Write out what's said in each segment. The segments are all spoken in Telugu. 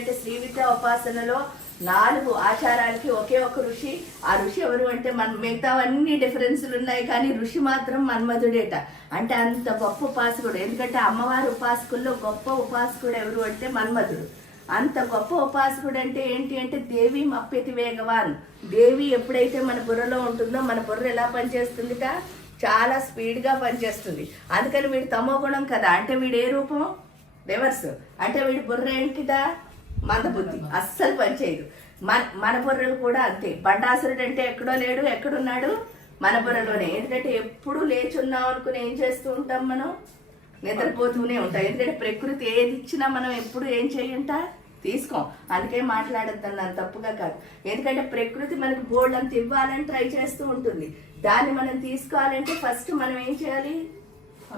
అంటే శ్రీ విద్యా ఉపాసనలో 4 ఆచారాలకి ఒకే ఒక ఋషి. ఆ ఋషి ఎవరు అంటే మిగతావన్నీ డిఫరెన్స్లు ఉన్నాయి, కానీ ఋషి మాత్రం మన్మధుడేట. అంటే అంత గొప్ప ఉపాసకుడు. ఎందుకంటే అమ్మవారి ఉపాసకుల్లో గొప్ప ఉపాసకుడు ఎవరు అంటే మన్మధుడు. అంత గొప్ప ఉపాసకుడు అంటే ఏంటి అంటే దేవి మప్యతి వేగవాన్. దేవి ఎప్పుడైతే మన బుర్రలో ఉంటుందో మన బుర్ర ఎలా పనిచేస్తుందిట, చాలా స్పీడ్గా పనిచేస్తుంది. అందుకని వీడు తమో గుణం కదా, అంటే వీడు ఏ రూపం, రివర్స్. అంటే వీడి బుర్ర ఏంటిదా, మందబుద్ధి, అస్సలు పనిచేయదు. మన బుర్రలు కూడా అంతే. బండాసురుడు అంటే ఎక్కడో లేడు, ఎక్కడున్నాడు, మన బుర్రలోనే. ఎందుకంటే ఎప్పుడు లేచున్నాం అనుకుని ఏం చేస్తూ ఉంటాం, మనం నిద్రపోతూనే ఉంటాం. ఎందుకంటే ప్రకృతి ఏది ఇచ్చినా మనం ఎప్పుడు ఏం చేయంట తీసుకోం. అందుకే మాట్లాడొద్దన్నాను, తప్పుగా కాదు. ఎందుకంటే ప్రకృతి మనకి బోల్డ్ అంత ఇవ్వాలని ట్రై చేస్తూ ఉంటుంది. దాన్ని మనం తీసుకోవాలంటే ఫస్ట్ మనం ఏం చేయాలి,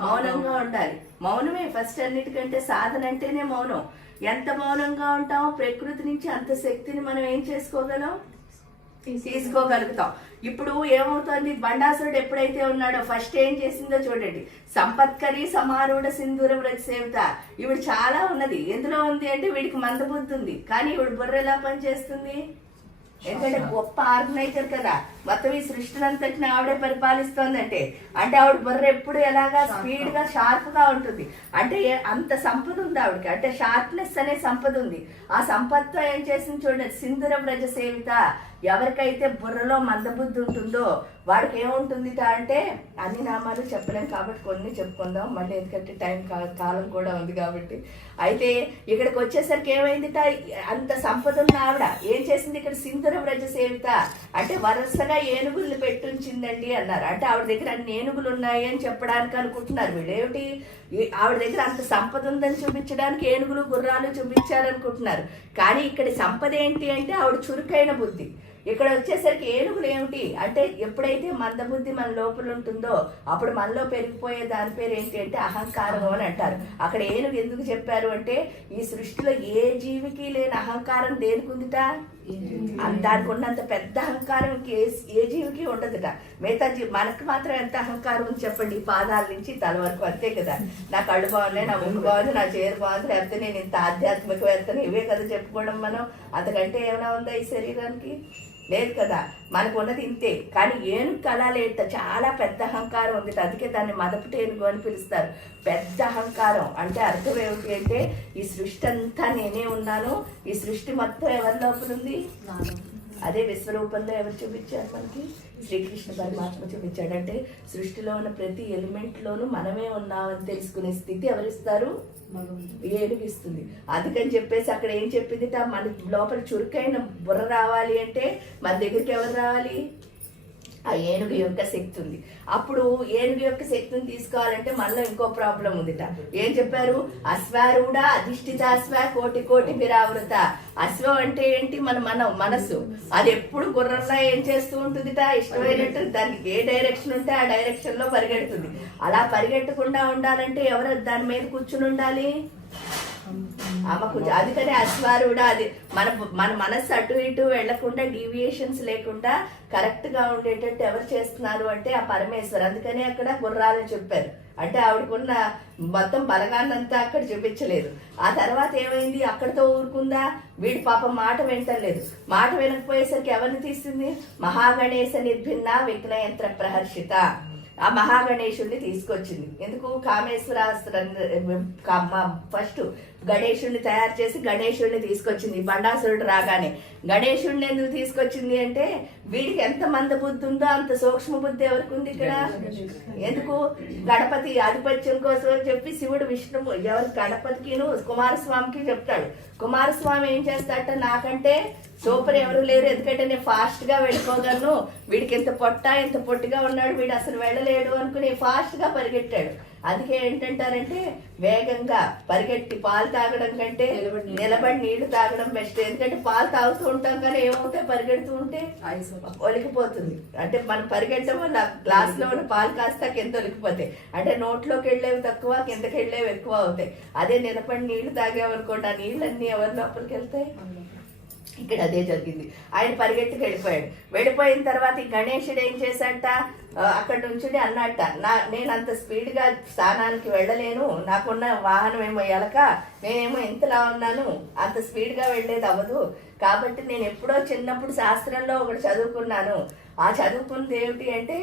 మౌనంగా ఉండాలి. మౌనమే ఫస్ట్. అన్నిటికంటే సాధన అంటేనే మౌనం. ఎంత మౌనంగా ఉంటామో ప్రకృతి నుంచి అంత శక్తిని మనం ఏం చేసుకోగలం, తీసుకోగలుగుతాం. ఇప్పుడు ఏమవుతుంది, బండాసురుడు ఎప్పుడైతే ఉన్నాడో ఫస్ట్ ఏం చేసిందో చూడండి. సంపత్కరి సమారూఢ సింధూర వ్రత సేవిత. ఇవిడు చాలా ఉన్నది. ఎందులో ఉంది అంటే వీడికి మందబుద్ధి ఉంది, కానీ ఇవిడు బుర్ర ఎలా పనిచేస్తుంది, ఎందుకంటే గొప్ప ఆర్గనైజర్ కదా. మొత్తం ఈ సృష్టినంతటిని ఆవిడే పరిపాలిస్తోందంటే అంటే ఆవిడ బుర్ర ఎప్పుడు ఎలాగా స్పీడ్ గా షార్ప్ గా ఉంటుంది. అంటే అంత సంపద ఉంది ఆవిడకి. అంటే షార్ప్నెస్ అనే సంపద ఉంది. ఆ సంపదతో ఏం చేసింది చూడండి, సింధుర వ్రజ సేవిత. ఎవరికైతే బుర్రలో మందబుద్ధి ఉంటుందో వాడికి ఏముంటుంది అంటే, అన్ని నామాలు చెప్పలేం కాబట్టి కొన్ని చెప్పుకుందాం మళ్ళీ, ఎందుకంటే టైం కాలం కూడా ఉంది కాబట్టి. అయితే ఇక్కడికి వచ్చేసరికి ఏమైందిట, అంత సంపద ఉన్న ఆవిడ ఏం చేసింది, ఇక్కడ సింధుర వ్రజ సేవిత అంటే వరుసగా ఏనుగుల్ని పెట్టుంచిందండి అన్నారు. అంటే ఆవిడ దగ్గర అన్ని ఏనుగులు ఉన్నాయి అని చెప్పడానికి అనుకుంటున్నారు వీళ్ళు. ఏమిటి, ఆవిడ దగ్గర అంత సంపద ఉందని చూపించడానికి ఏనుగులు గుర్రాలు చూపించారనుకుంటున్నారు. కానీ ఇక్కడ సంపద ఏంటి అంటే ఆవిడ చురుకైన బుద్ధి. ఇక్కడ వచ్చేసరికి ఏనుగులు ఏమిటి అంటే, ఎప్పుడైతే మందబుద్ధి మన లోపల ఉంటుందో అప్పుడు మనలో పెరిగిపోయే దాని పేరు ఏంటి అంటే అహంకారం అని అంటారు. అక్కడ ఏనుగు ఎందుకు చెప్పారు అంటే, ఈ సృష్టిలో ఏ జీవికి లేని అహంకారం దేనికి ఉందిట, దానికి ఉన్నంత పెద్ద అహంకారం ఏ జీవికి ఉండదుట. మిగతా మనకు మాత్రం ఎంత అహంకారం ఉంది చెప్పండి, పాదాల నుంచి తల వరకు, అంతే కదా. నా కళ్ళు బాగున్నాయి, నా ముగ్గు బాగుంది, నా చీర బాగుంది, లేకపోతే నేను ఇంత ఆధ్యాత్మికవేత్తను, ఇవే కదా చెప్పుకోవడం మనం. అంతకంటే ఏమైనా ఉందా ఈ శరీరానికి, లేదు కదా. మనకు ఉన్నది ఇంతే. కానీ ఏనుగు కళ లేట, చాలా పెద్ద అహంకారం ఉంది. అందుకే దాన్ని మదపుటి ఏనుగు అని పిలుస్తారు. పెద్ద అహంకారం అంటే అర్థం ఏమిటి అంటే, ఈ సృష్టి అంతా నేనే ఉన్నాను, ఈ సృష్టి మొత్తం ఎవరి లోపల ఉంది, అదే విశ్వరూపంలో ఎవరు చూపించారు మనకి, శ్రీకృష్ణ పరమాత్మ చూపించాడు. అంటే సృష్టిలో ఉన్న ప్రతి ఎలిమెంట్లోనూ మనమే ఉన్నామని తెలుసుకునే స్థితి ఎవరిస్తారు, ఏనుగిస్తుంది. అందుకని చెప్పేసి అక్కడ ఏం చెప్పింది, మన లోపల చురుకైన బుర్ర రావాలి అంటే మన దగ్గరికి ఎవరు రావాలి, ఆ ఏనుగు యొక్క శక్తి ఉంది. అప్పుడు ఏనుగు యొక్క శక్తిని తీసుకోవాలంటే మనలో ఇంకో ప్రాబ్లం ఉందిట. ఏం చెప్పారు, అశ్వారూఢ అధిష్ఠిత అశ్వ కోటి కోటి విరావృత. అశ్వం అంటే ఏంటి, మన మనస్సు. అది ఎప్పుడు గుర్రంలా ఏం చేస్తూ ఉంటుందిట, ఇష్టమైనట్టు దానికి ఏ డైరెక్షన్ ఉంటే ఆ డైరెక్షన్ లో పరిగెడుతుంది. అలా పరిగెట్టకుండా ఉండాలంటే ఎవరు దాని మీద కూర్చుని ఉండాలి, అమ్మకు. అందుకనే అశ్వారూఢ. అది మన మనస్సు అటు ఇటు వెళ్లకుండా, డీవియేషన్స్ లేకుండా కరెక్ట్ గా ఉండేటట్టు ఎవరు చేస్తున్నారు అంటే ఆ పరమేశ్వర్. అందుకనే అక్కడ గుర్రాలని చెప్పారు. అంటే ఆవిడకున్న మొత్తం బలగాన్నంతా అక్కడ చూపించలేదు. ఆ తర్వాత ఏమైంది, అక్కడితో ఊరుకుందా, వీడి పాపం మాట వింటలేదు. మాట వినకపోయేసరికి ఎవరిని తీస్తుంది, మహాగణేశ నిర్భిన్న విఘ్నయంత్ర ప్రహర్షిత. ఆ మహాగణేశుడిని తీసుకొచ్చింది. ఎందుకు, కామేశ్వరాస్త్రం ఫస్ట్ గణేశుడిని తయారు చేసి గణేశుడిని తీసుకొచ్చింది. బండాసురుడు రాగానే గణేశుడిని ఎందుకు తీసుకొచ్చింది అంటే, వీడికి ఎంత మంద బుద్ధి ఉందో అంత సూక్ష్మ బుద్ధి ఎవరికి ఉంది ఇక్కడ. ఎందుకు, గణపతి ఆధిపత్యం కోసం అని చెప్పి శివుడు విష్ణువు ఎవరు గణపతికిను కుమారస్వామికి చెప్తాడు. కుమారస్వామి ఏం చేస్తాడట, నాకంటే సూపర్ ఎవరు లేరు, ఎందుకంటే నేను ఫాస్ట్ గా వెళ్ళిపోగలను, వీడికి ఎంత పొట్టిగా ఉన్నాడు, వీడు అసలు వెళ్ళలేడు అనుకుని ఫాస్ట్ గా పరిగెట్టాడు. అందుకే ఏంటంటారంటే, వేగంగా పరిగెట్టి పాలు తాగడం కంటే నిలబడి నీళ్లు తాగడం బెస్ట్. ఎందుకంటే పాలు తాగుతూ ఉంటాం కానీ ఏమవుతాయి, పరిగెడుతూ ఉంటే ఒలికిపోతుంది. అంటే మనం పరిగెట్టడం వల్ల గ్లాస్ లో ఉన్న పాలు కాస్త కింద ఒలికిపోతాయి. అంటే నోట్లోకి వెళ్ళేవి తక్కువ, కిందకి వెళ్ళేవి ఎక్కువ అవుతాయి. అదే నిలబడి నీళ్లు తాగేవనుకోండి, ఆ నీళ్ళన్నీ ఎవరి లోపలికి వెళ్తాయి. ఇక్కడ అదే జరిగింది. ఆయన పరిగెత్తుకు వెళ్ళిపోయాడు. వెళ్ళిపోయిన తర్వాత ఈ గణేశుడు ఏం చేశాట, అక్కడ నుంచి అన్నట్ట నేను అంత స్పీడ్గా స్థానానికి వెళ్ళలేను, నాకున్న వాహనం ఏమో ఎలక, నేనేమో ఇంతలా ఉన్నాను, అంత స్పీడ్గా వెళ్ళేది అవ్వదు. కాబట్టి నేను ఎప్పుడో చిన్నప్పుడు శాస్త్రంలో ఒకటి చదువుకున్నాను. ఆ చదువుకున్నది ఏమిటి అంటే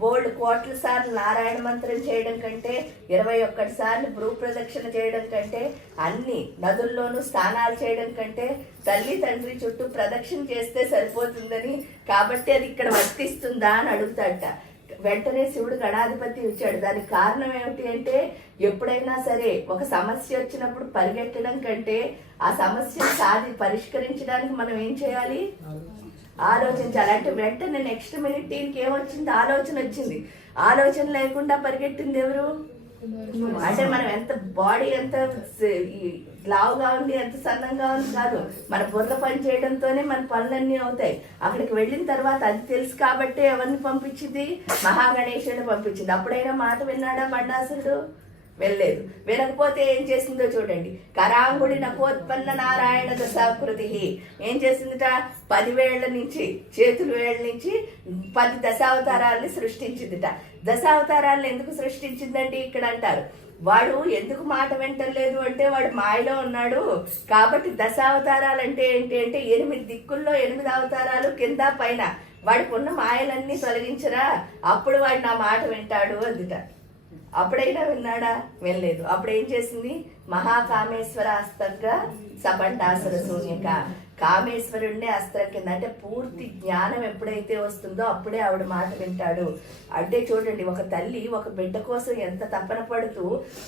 బోల్డ్ కోట్ల సార్లు నారాయణ మంత్రం చేయడం కంటే 21 సార్లు భూ ప్రదక్షిణ చేయడం కంటే అన్ని నదుల్లోనూ స్నానాలు చేయడం కంటే తల్లి తండ్రి చుట్టూ ప్రదక్షిణ చేస్తే సరిపోతుందని, కాబట్టి అది ఇక్కడ వర్తిస్తుందా అని అడుగుతాడట. వెంటనే శివుడు గణాధిపతి ఇచ్చాడు. దానికి కారణం ఏమిటి అంటే ఎప్పుడైనా సరే ఒక సమస్య వచ్చినప్పుడు పరిగెట్టడం కంటే ఆ సమస్యను పరిష్కరించడానికి మనం ఏం చేయాలి, ఆలోచించాలి. అంటే వెంటనే నెక్స్ట్ మినిట్ దీనికి ఏమొచ్చింది, ఆలోచన వచ్చింది. ఆలోచన లేకుండా పరిగెట్టింది ఎవరు? అంటే మనం ఎంత బాడీ ఎంత లావుగా ఉంది, ఎంత సన్నంగా ఉంది కాదు, మన బుర్ర పని చేయడంతోనే మన పనులన్నీ అవుతాయి. అక్కడికి వెళ్ళిన తర్వాత అది తెలుసు కాబట్టి ఎవరిని పంపించింది, మహాగణేశుడిని పంపించింది. అప్పుడైనా మాట విన్నాడా బండాసురుడు? వెళ్ళలేదు. వినకపోతే ఏం చేసిందో చూడండి. కరాంగుడి నకోత్పన్న నారాయణ దశాకృతి ఏం చేసిందిట, 10 వేళ్ల నుంచి, చేతుల వేళ్ల నుంచి 10 దశావతారాలని సృష్టించిందిట. దశావతారాలను ఎందుకు సృష్టించిందండి ఇక్కడ అంటారు. వాడు ఎందుకు మాట వింటలేదు అంటే వాడు మాయలో ఉన్నాడు కాబట్టి. దశావతారాలు అంటే ఏంటి అంటే 8 దిక్కుల్లో 8 అవతారాలు కింద పైన. వాడికి ఉన్న మాయలన్నీ తొలగించరా, అప్పుడు వాడు నా మాట వింటాడు అందుట. అప్పుడైనా విన్నాడా? వినలేదు. అప్పుడు ఏం చేసింది, మహాకామేశ్వర అస్త్రంగా సపండాసుర శూన్యక, కామేశ్వరుడిని అస్త్రం కింద. అంటే పూర్తి జ్ఞానం ఎప్పుడైతే వస్తుందో అప్పుడే ఆవిడ మాట వింటాడు. అంటే చూడండి, ఒక తల్లి ఒక బిడ్డ కోసం ఎంత తపన పడుతూ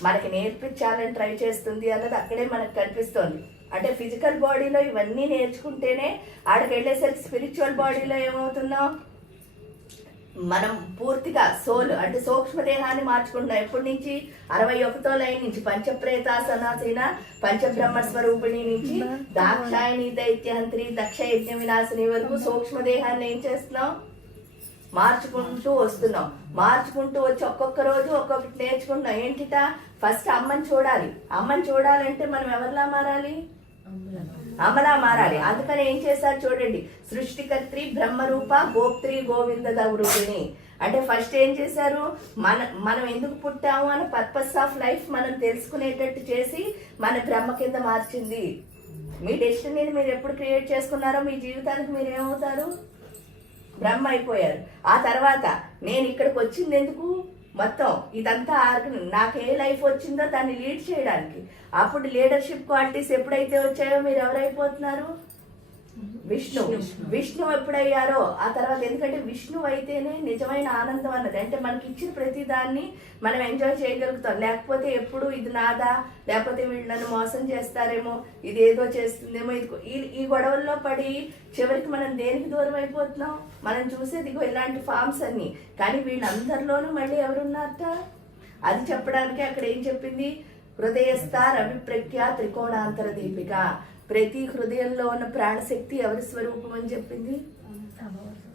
మనకి నేర్పించాలని ట్రై చేస్తుంది అన్నది అక్కడే మనకు కనిపిస్తోంది. అంటే ఫిజికల్ బాడీలో ఇవన్నీ నేర్చుకుంటేనే ఆడికి వెళ్ళేసరికి స్పిరిచువల్ బాడీలో ఏమవుతున్నాం, మనం పూర్తిగా సోల్ అంటే సూక్ష్మదేహాన్ని మార్చుకుంటున్నాం. ఎప్పటి నుంచి 61వ లైన్ నుంచి పంచప్రేతాసనాసీన పంచబ్రహ్మ స్వరూపిణి నుంచి దాక్షాయణి దైత్యహంత్రి దక్ష యజ్ఞ వినాశిని వరకు సూక్ష్మదేహాన్ని ఏం చేస్తున్నాం, మార్చుకుంటూ వస్తున్నాం. మార్చుకుంటూ వచ్చి ఒక్కొక్క రోజు ఒక్కొక్కటి నేర్చుకుంటున్నాం. ఏంటిట, ఫస్ట్ అమ్మని చూడాలి. అమ్మని చూడాలంటే మనం ఎవరిలా మారాలి, అమలా మారాలి. అందుకని ఏం చేశారు చూడండి, సృష్టికర్త్రి బ్రహ్మరూప గోప్త్రి గోవింద రూపిణి. అంటే ఫస్ట్ ఏం చేశారు, మనం ఎందుకు పుట్టాము అనే పర్పస్ ఆఫ్ లైఫ్ మనం తెలుసుకునేటట్టు చేసి మన బ్రహ్మ కింద మార్చింది. మీ డెస్టినీని మీరు ఎప్పుడు క్రియేట్ చేసుకున్నారో మీ జీవితానికి మీరు ఏమవుతారు, బ్రహ్మ అయిపోయారు. ఆ తర్వాత నేను ఇక్కడికి వచ్చింది ఎందుకు, మొత్తం ఇదంతా నాకు ఏ లైఫ్ వచ్చిందో దాన్ని లీడ్ చేయడానికి. అప్పుడు లీడర్షిప్ క్వాలిటీస్ ఎప్పుడైతే వచ్చాయో మీరు ఎవరైపోతున్నారు, విష్ణు ఎప్పుడయ్యారో ఆ తర్వాత. ఎందుకంటే విష్ణు అయితేనే నిజమైన ఆనందం అన్నది. అంటే మనకి ఇచ్చిన ప్రతి దాన్ని మనం ఎంజాయ్ చేయగలుగుతాం. లేకపోతే ఎప్పుడు ఇది నాదా, లేకపోతే వీళ్ళని మోసం చేస్తారేమో, ఇది ఏదో చేస్తుందేమో, ఈ గొడవల్లో పడి చివరికి మనం దేనికి దూరం అయిపోతున్నాం. మనం చూసేది ఇలాంటి ఫామ్స్ అన్ని. కానీ వీళ్ళందరిలోనూ మళ్ళీ ఎవరున్నారట, అది చెప్పడానికి అక్కడ ఏం చెప్పింది, హృదయస్థార్ అభిప్రజ్ఞ త్రికోణాంతర దీపిక. ప్రతి హృదయంలో ఉన్న ప్రాణశక్తి ఎవరి స్వరూపం అని చెప్పింది,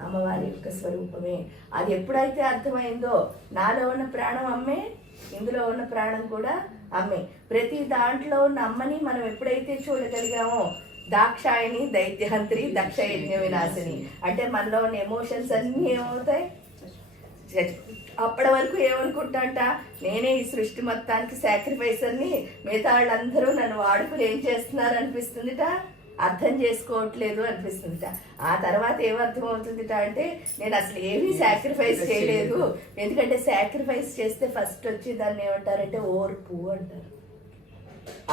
అమ్మవారి యొక్క స్వరూపమే. అది ఎప్పుడైతే అర్థమైందో, నాలో ఉన్న ప్రాణం అమ్మే, ఇందులో ఉన్న ప్రాణం కూడా అమ్మే. ప్రతి దాంట్లో ఉన్న అమ్మని మనం ఎప్పుడైతే చూడగలిగామో, దాక్షాయణి దైత్యహంత్రి దక్ష యజ్ఞ వినాశిని. అంటే మనలో ఉన్న ఎమోషన్స్ అన్నీ ఏమవుతాయి, అప్పటి వరకు ఏమనుకుంటాంట, నేనే ఈ సృష్టి మొత్తానికి సాక్రిఫైస్ అని, మిగతా వాళ్ళందరూ నన్ను వాడుకుని ఏం చేస్తున్నారు అనిపిస్తుందిట, అర్థం చేసుకోవట్లేదు అనిపిస్తుందిట. ఆ తర్వాత ఏమర్థం అవుతుందిట అంటే నేను అసలు ఏమీ సాక్రిఫైస్ చేయలేదు. ఎందుకంటే సాక్రిఫైస్ చేస్తే ఫస్ట్ వచ్చి దాన్ని ఏమంటారంటే ఓర్పు అంటారు.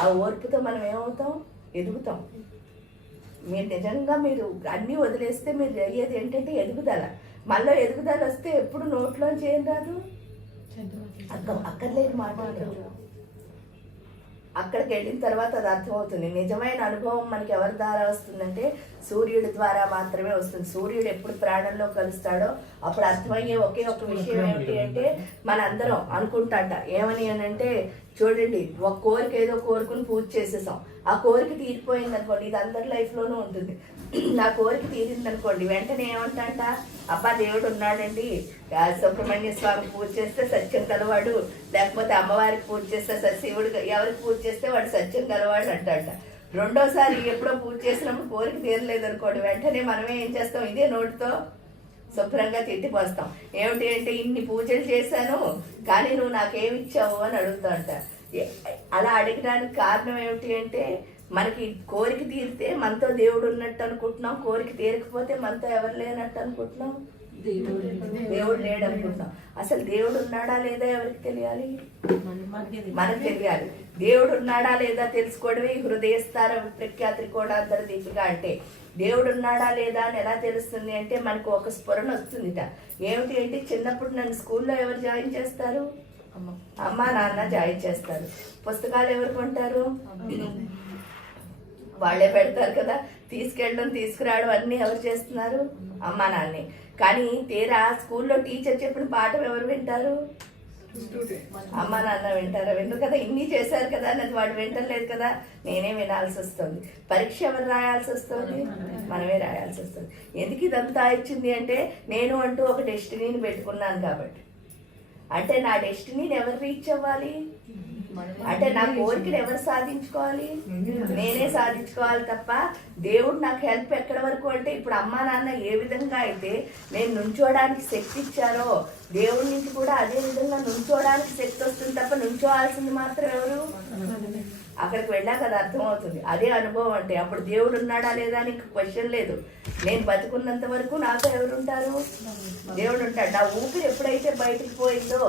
ఆ ఓర్పుతో మనం ఏమవుతాం, ఎదుగుతాం. మీరు నిజంగా మీరు అన్నీ వదిలేస్తే మీరు అయ్యేది ఏంటంటే ఎదుగుదల. మళ్ళీ ఎదుగుదల వస్తే ఎప్పుడు నోట్లోంచి ఏం రాదు, అక్కర్లేని మాట్లాడరు. అక్కడికి వెళ్ళిన తర్వాత అది అర్థమవుతుంది. నిజమైన అనుభవం మనకి ఎవరి ద్వారా వస్తుందంటే సూర్యుడి ద్వారా మాత్రమే వస్తుంది. సూర్యుడు ఎప్పుడు ప్రాణంలో కలుస్తాడో అప్పుడు అర్థమయ్యే ఒకే ఒక విషయం ఏమిటి అంటే, మనందరం అనుకుంటాంట ఏమని అని అంటే, చూడండి ఒక కోరిక ఏదో కోరుకుని పూజ చేసేసాం, ఆ కోరిక తీరిపోయింది అనుకోండి, ఇది అందరి లైఫ్లోనూ ఉంటుంది. నా కోరిక తీరింది అనుకోండి, వెంటనే ఏమంటాంట, అబ్బా దేవుడు ఉన్నాడండి, సుబ్రహ్మణ్య స్వామికి పూజ చేస్తే సత్యం గలవాడు, లేకపోతే అమ్మవారికి పూజ చేస్తే శివుడు, ఎవరికి పూజ చేస్తే వాడు సత్యం గలవాడు అంటాడ. రెండోసారి ఎప్పుడో పూజ చేసినప్పుడు కోరిక తీరలేదు అనుకోండి, వెంటనే మనమే ఏం చేస్తాం, ఇదే నోటితో శుభ్రంగా తిట్టిపోస్తాం. ఏమిటి అంటే ఇన్ని పూజలు చేశాను కానీ నువ్వు నాకేమి ఇచ్చావు అని అడుగుతా అంట. అలా అడగడానికి కారణం ఏమిటి అంటే మనకి కోరిక తీరితే మనతో దేవుడు ఉన్నట్టు అనుకుంటున్నాం, కోరిక తీరకపోతే మనతో ఎవరు లేనట్టు అనుకుంటున్నాం, దేవుడు లేడు అనుకుంటున్నాం. అసలు దేవుడు ఉన్నాడా లేదా ఎవరికి తెలియాలి? మనకు తెలియాలి. దేవుడు ఉన్నాడా లేదా తెలుసుకోవడమే హృదయస్థార ప్రఖ్యాతి కూడా అందరి దీపిక అంటే. దేవుడు ఉన్నాడా లేదా అని ఎలా తెలుస్తుంది అంటే మనకు ఒక స్ఫురణ వస్తుందిట. ఏమిటి అంటే చిన్నప్పుడు నన్ను స్కూల్లో ఎవరు జాయిన్ చేస్తారు? అమ్మ నాన్న జాయిన్ చేస్తారు. పుస్తకాలు ఎవరు కొంటారు? వాళ్ళే పెడతారు కదా. తీసుకెళ్ళడం తీసుకురావడం అన్నీ ఎవరు చేస్తున్నారు? అమ్మ నాన్నే. కానీ తీరా స్కూల్లో టీచర్ చెప్పిన పాఠం ఎవరు వింటారు? అమ్మ నాన్న వింటారా? వింటారు కదా. ఇన్ని చేశారు కదా అని వాడు వింటలేదు కదా, నేనే వినాల్సి వస్తుంది. పరీక్ష ఎవరు రాయాల్సి వస్తుంది? మనమే రాయాల్సి వస్తుంది. ఎందుకు ఇదంతా ఇచ్చింది అంటే నేను అంటూ ఒక డెస్టినీని పెట్టుకున్నాను కాబట్టి. అంటే నా డెస్టినీని ఎవరు రీచ్ అవ్వాలి అంటే నా కోరికను ఎవరు సాధించుకోవాలి? నేనే సాధించుకోవాలి తప్ప దేవుడు నాకు హెల్ప్ ఎక్కడి వరకు అంటే ఇప్పుడు అమ్మా నాన్న ఏ విధంగా అయితే నేను నుంచోడానికి శక్తి ఇచ్చారో దేవుడి నుంచి కూడా అదే విధంగా నుంచోడానికి శక్తి వస్తుంది తప్ప నుంచోవాల్సింది మాత్రం ఎవరు? అక్కడికి వెళ్ళాక అది అర్థమవుతుంది. అదే అనుభవం అంటే అప్పుడు దేవుడు ఉన్నాడా లేదా అని క్వశ్చన్ లేదు. నేను బతుకున్నంత వరకు నాతో ఎవరుంటారు? దేవుడు ఉంటాడు. నా ఊపిరి ఎప్పుడైతే బయటికి పోయిందో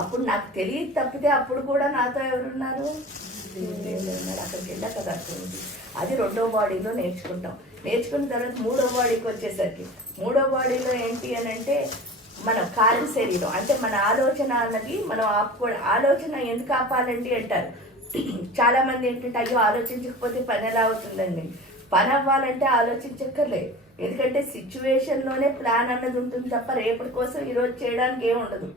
అప్పుడు నాకు తెలియదు తప్పితే అప్పుడు కూడా నాతో ఎవరున్నారు? దేవుడు ఉన్నాడు. అక్కడికి వెళ్ళాక అది అర్థమవుతుంది. అది 2వ బాడీలో నేర్చుకుంటాం. నేర్చుకున్న తర్వాత 3వ బాడీకి వచ్చేసరికి 3వ బాడీలో ఏంటి అని అంటే మన కార్య శరీరం అంటే మన ఆలోచన అన్నది మనం ఆలోచన ఎందుకు ఆపాలండి అంటారు. చాలా మంది ఏంటంటే అయ్యో ఆలోచించకపోతే పని ఎలా అవుతుందండి. పని అవ్వాలంటే ఆలోచించక్కర్లేదు. ఎందుకంటే సిచ్యువేషన్లోనే ప్లాన్ అన్నది ఉంటుంది తప్ప రేపటి కోసం ఈరోజు చేయడానికి ఏమి ఉండదు.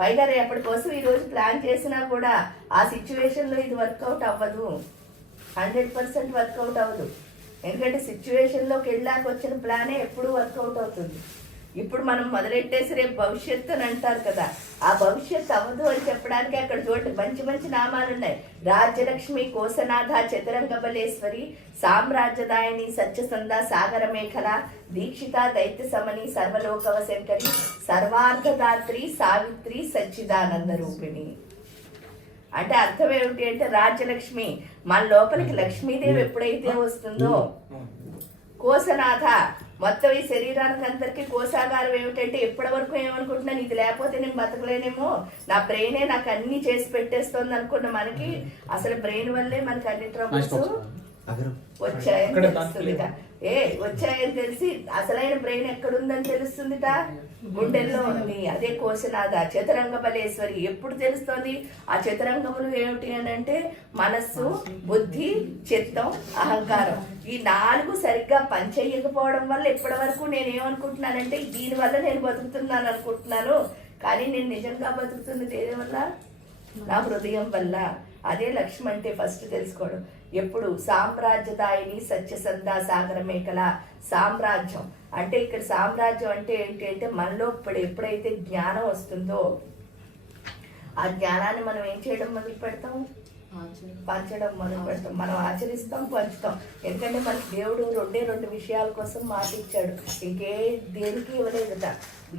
పైగా రేపటి కోసం ఈరోజు ప్లాన్ చేసినా కూడా ఆ సిచ్యువేషన్లో ఇది వర్కౌట్ అవ్వదు, 100% వర్కౌట్ అవ్వదు. ఎందుకంటే సిచ్యువేషన్లోకి వెళ్ళాక వచ్చిన ప్లానే ఎప్పుడు వర్కౌట్ అవుతుంది. ఇప్పుడు మనం మొదలెట్టేసి రేపు భవిష్యత్తు అని అంటారు కదా, ఆ భవిష్యత్తు అవ్వదు అని చెప్పడానికి అక్కడ చూడండి మంచి మంచి నామాలు ఉన్నాయి. రాజ్యలక్ష్మి, కోసనాథ, చతురంగబలేశ్వరి, సామ్రాజ్యదాయిని, సత్యసంద, సాగర మేఖల, దీక్షిత, దైత్య సమని, సర్వలోకవ శంకరి, సర్వార్థదాత్రి, సావిత్రి, సచ్చిదానంద రూపిణి. అంటే అర్థం ఏమిటి అంటే రాజ్యలక్ష్మి మన లోపలికి లక్ష్మీదేవి ఎప్పుడైతే వస్తుందో, కోసనాథ మొత్తం ఈ శరీరానికి అందరికీ కోశాగారం ఏమిటంటే ఎప్పటి వరకు ఏమనుకుంటున్నాను ఇది లేకపోతే నేను బతకలేనేమో, నా బ్రెయినే నాకు అన్ని చేసి పెట్టేస్తోంది అనుకున్న మనకి అసలు బ్రెయిన్ వల్లే మనకి అన్ని ట్రబుల్స్ వచ్చాయని తెలుస్తుందిట. వచ్చాయని తెలిసి అసలైన బ్రెయిన్ ఎక్కడుందని తెలుస్తుందిట, గుండెల్లో ఉంది. అదే కోశనాథ. చతురంగ బలేశ్వరి ఎప్పుడు తెలుస్తోంది? ఆ చతురంగములు ఏమిటి అని అంటే మనస్సు, బుద్ధి, చిత్తం, అహంకారం. ఈ 4 సరిగ్గా పనిచేయకపోవడం వల్ల ఇప్పటి వరకు నేను ఏమనుకుంటున్నానంటే దీనివల్ల నేను బతుకుతున్నాను అనుకుంటున్నాను, కానీ నేను నిజంగా బతుకుతుంది దేని వల్ల? నా హృదయం వల్ల. అదే లక్ష్యం అంటే ఫస్ట్ తెలుసుకోవడం. ఎప్పుడు సామ్రాజ్యదాయిని, సత్యసంద, సాగర మేఖల. సామ్రాజ్యం అంటే ఇక్కడ సామ్రాజ్యం అంటే ఏంటి అంటే మనలో ఎప్పుడైతే జ్ఞానం వస్తుందో ఆ జ్ఞానాన్ని మనం ఏం చేయడం మొదలు పెడతాం? పంచడం మొదలు పెడతాం. మనం ఆచరిస్తాం, పంచుతాం. ఎందుకంటే మనకి దేవుడు 2 విషయాల కోసం మాట ఇచ్చాడు, ఇంకే దేనికి ఇవ్వలేదట.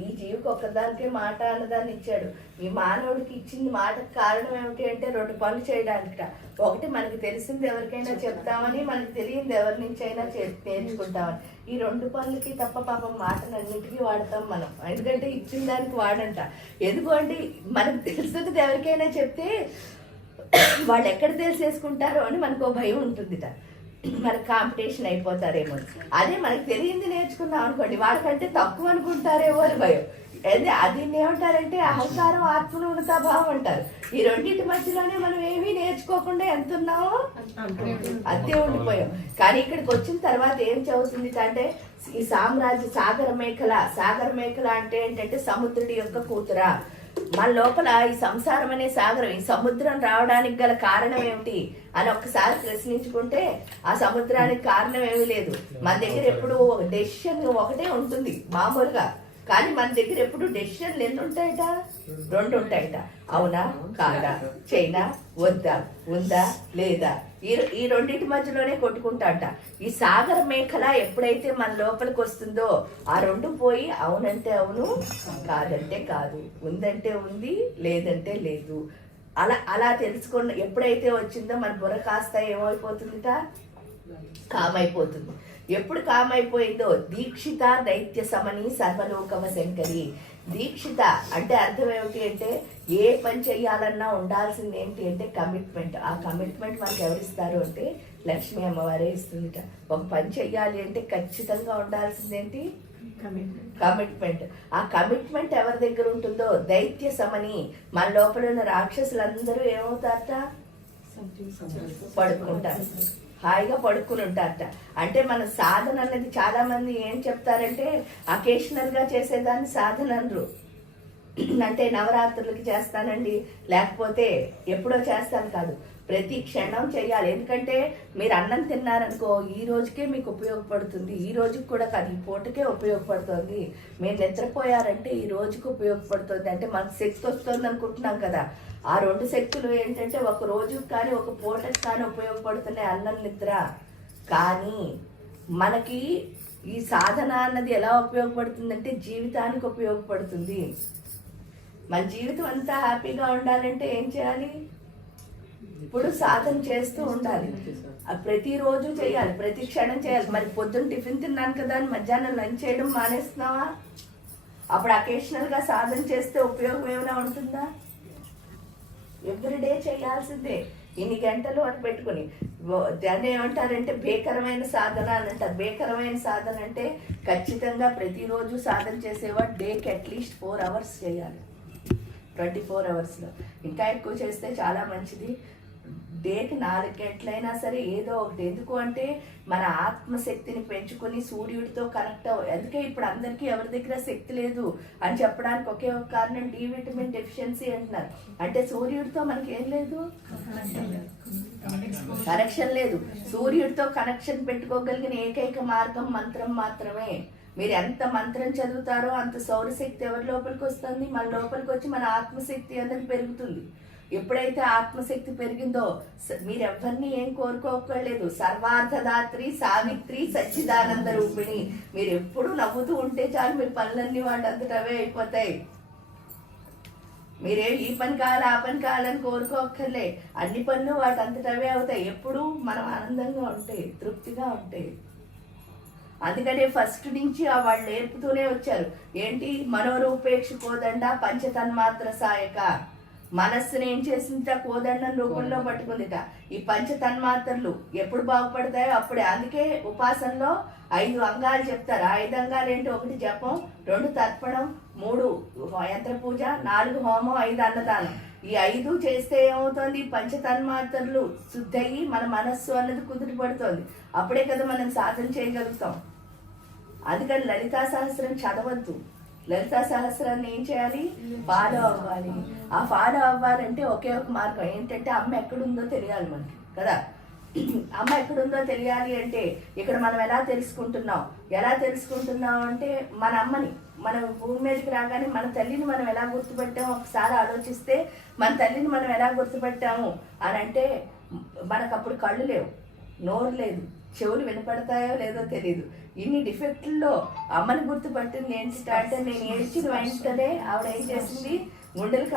ఈ జీవికి ఒక్కదానికే మాట అన్నదాన్ని ఇచ్చాడు. ఈ మానవుడికి ఇచ్చింది మాటకు కారణం ఏమిటి అంటే 2 పనులు చేయడానికిట. ఒకటి మనకి తెలిసింది ఎవరికైనా చెప్తామని, మనకి తెలియంది ఎవరి నుంచి అయినా నేర్చుకుంటామని. ఈ 2 పనులకి తప్ప పాపం మాటలన్నిటికీ వాడతాం మనం. ఎందుకంటే ఇచ్చిన దానికి వాడంట. ఎందుకు అంటే మనకు తెలిసింది ఎవరికైనా చెప్తే వాళ్ళు ఎక్కడ తెలిసేసుకుంటారో అని మనకు భయం ఉంటుందిట. మనకు కాంపిటీషన్ అయిపోతారేమో. అదే మనకు తెలియంది నేర్చుకున్నాం అనుకోండి వాడికంటే తక్కువ అనుకుంటారేమో అని భయం. అదే అది ఏమంటారంటే అహంకారం, ఆత్మన్యూనతా భావం అంటారు. ఈ 2 మధ్యలోనే మనం ఏమీ నేర్చుకోకుండా ఎంత ఉన్నామో అంతే ఉండిపోయాం. కానీ ఇక్కడికి వచ్చిన తర్వాత ఏం చదువుతుంది అంటే ఈ సాగర మేఖల. సాగర మేఖల అంటే ఏంటంటే సముద్రుడి యొక్క కూతురా. మన లోపల ఈ సంసారం అనే సాగరం, ఈ సముద్రం రావడానికి గల కారణం ఏమిటి అని ఒక్కసారి ప్రశ్నించుకుంటే ఆ సముద్రానికి కారణం ఏమీ లేదు. మన దగ్గర ఎప్పుడు డెసిషన్ ఒకటే ఉంటుంది మామూలుగా, కానీ మన దగ్గర ఎప్పుడు డెసిషన్లు ఎన్ని ఉంటాయట? రెండు ఉంటాయట. అవునా కాదా, చైనా వద్దా, ఉందా లేదా, ఈ రెండింటి మధ్యలోనే కొట్టుకుంటాట. ఈ సాగర మేఖల ఎప్పుడైతే మన లోపలికి వస్తుందో ఆ రెండు పోయి అవునంటే అవును, కాదంటే కాదు, ఉందంటే ఉంది, లేదంటే లేదు, అలా తెలుసుకున్న ఎప్పుడైతే వచ్చిందో మన బుర్ర కాస్త ఏమైపోతుందిట, కామైపోతుంది. ఎప్పుడు కామైపోయిందో దీక్షిత దైత్య సమని సర్వలోకవ శంకరి. దీక్షిత అంటే అర్థం ఏమిటి అంటే ఏ పని చెయ్యాలన్నా ఉండాల్సింది ఏంటి అంటే కమిట్మెంట్. ఆ కమిట్మెంట్ మనకి ఎవరిస్తారు అంటే లక్ష్మీ అమ్మవారే ఇస్తుందిట. ఒక పని చెయ్యాలి అంటే ఖచ్చితంగా ఉండాల్సింది ఏంటి, కమిట్మెంట్. ఆ కమిట్మెంట్ ఎవరి దగ్గర ఉంటుందో దైత్య సమని, మన లోపల ఉన్న రాక్షసులందరూ ఏమవుతారట, పడుకుంటారు, హాయిగా పడుకుని ఉంటారట. అంటే మన సాధన అనేది చాలా మంది ఏం చెప్తారంటే అకేషనల్ గా చేసేదాన్ని సాధన అనరు. అంటే నవరాత్రులకి చేస్తానండి, లేకపోతే ఎప్పుడో చేస్తాను కాదు, ప్రతి క్షణం చేయాలి. ఎందుకంటే మీరు అన్నం తిన్నారనుకో ఈ రోజుకే మీకు ఉపయోగపడుతుంది, ఈ రోజుకి కూడా కాదు ఈ పూటకే ఉపయోగపడుతుంది. మీరు నిద్రపోయారంటే ఈ రోజుకి ఉపయోగపడుతుంది. అంటే మనకు శక్తి వస్తుంది అనుకుంటున్నాం కదా, ఆ రెండు శక్తులు ఏంటంటే ఒక రోజుకి కానీ ఒక పూటకి కానీ ఉపయోగపడుతున్నాయి, అన్నం నిద్ర. కానీ మనకి ఈ సాధన అన్నది ఎలా ఉపయోగపడుతుందంటే జీవితానికి ఉపయోగపడుతుంది. మన జీవితం అంతా హ్యాపీగా ఉండాలంటే ఏం చేయాలి, ఇప్పుడు సాధన చేస్తూ ఉండాలి, ప్రతిరోజు చేయాలి, ప్రతి క్షణం చేయాలి. మరి పొద్దున్న టిఫిన్ తిన్నాను కదా అని మధ్యాహ్నం లంచ్ చేయడం మానేస్తున్నావా? అప్పుడు అకేషనల్ గా సాధన చేస్తే ఉపయోగం ఏమైనా ఉంటుందా? ఎవ్రీడే చేయాల్సిందే, ఇన్ని గంటలు అని పెట్టుకుని. దాన్ని ఏమంటారంటే భేకరమైన సాధన అని అంటారు. భేకరమైన సాధన అంటే ఖచ్చితంగా ప్రతిరోజు సాధన చేసేవాడు డేకి అట్లీస్ట్ 4 hours చేయాలి, 24 hours. ఇంకా ఎక్కువ చేస్తే చాలా మంచిది. డేకి 4 గంటలైనా సరే ఏదో ఒకటి. ఎందుకు అంటే మన ఆత్మశక్తిని పెంచుకొని సూర్యుడితో కనెక్ట్ అందుకే ఇప్పుడు అందరికీ ఎవరి దగ్గర శక్తి లేదు అని చెప్పడానికి ఒకే ఒక కారణం డి విటమిన్ డెఫిషియన్సీ అంటున్నారు. అంటే సూర్యుడితో మనకి ఏం లేదు, కనెక్షన్ లేదు. సూర్యుడితో కనెక్షన్ పెట్టుకోగలిగిన ఏకైక మార్గం మంత్రం మాత్రమే. మీరు ఎంత మంత్రం చదువుతారో అంత సౌరశక్తి ఎవరి లోపలికి వస్తుంది, మన లోపలికి వచ్చి మన ఆత్మశక్తి అనేది పెరుగుతుంది. ఎప్పుడైతే ఆత్మశక్తి పెరిగిందో మీరు ఎవరిని ఏం కోరుకోక్కర్లేదు. సర్వార్థదాత్రి సావిత్రి సచ్చిదానంద రూపిణి. మీరు ఎప్పుడు నవ్వుతూ ఉంటే చాలు, మీ పనులన్నీ వాళ్ళంతటవే అయిపోతాయి. మీరే ఈ పని కావాలి ఆ పని కావాలని కోరుకోక్కర్లే, అన్ని పనులు వాటంతటవే అవుతాయి. ఎప్పుడు మనం ఆనందంగా ఉంటే, తృప్తిగా ఉంటే. అందుకనే ఫస్ట్ నుంచి వాళ్ళు నేర్పుతూనే వచ్చారు. ఏంటి, మనోరూపేక్ష కోదండ పంచతన్మాత్ర సాయక. మనస్సుని ఏం చేసిందిట, కోదండం రూపంలో పట్టుకుందిట. ఈ పంచతన్మాత్రలు ఎప్పుడు బాగుపడతాయో అప్పుడే. అందుకే ఉపాసనలో 5 అంగాలు చెప్తారు. ఆ 5 అంగాలు ఏంటి, 1 జపం, 2 తర్పణం, 3 యంత్ర పూజ, 4 హోమం, 5 అన్నదానం. ఈ 5 చేస్తే ఏమవుతుంది, పంచతన్మాత్రలు శుద్ధయి మన మనస్సు అన్నది కుదుట పడుతుంది. అప్పుడే కదా మనం సాధన చేయగలుగుతాం. అందుకని లలితా సహస్రం చదవద్దు. లలితా సహస్రాన్ని ఏం చేయాలి, ఫాలో అవ్వాలి. ఆ ఫాలో అవ్వాలంటే ఒకే ఒక మార్గం ఏంటంటే అమ్మ ఎక్కడుందో తెలియాలి మనకి కదా. అమ్మ ఎక్కడుందో తెలియాలి అంటే ఇక్కడ మనం ఎలా తెలుసుకుంటున్నాం అంటే మన అమ్మని, మనం భూమి మీదకి రాగానే మన తల్లిని మనం ఎలా గుర్తుపెట్టాము ఒకసారి ఆలోచిస్తే, మన తల్లిని మనం ఎలా గుర్తుపెట్టాము అని అంటే మనకు అప్పుడు కళ్ళు లేవు, నోరు లేదు, చెవులు వినపడతాయో లేదో తెలియదు. ఇన్ని డిఫెక్ట్లో అమ్మని గుర్తుపట్టింది ఏంటి అంటే నేను ఏడ్చిన వెంటనే ఆవిడ ఏం చేసింది, గుండెలకు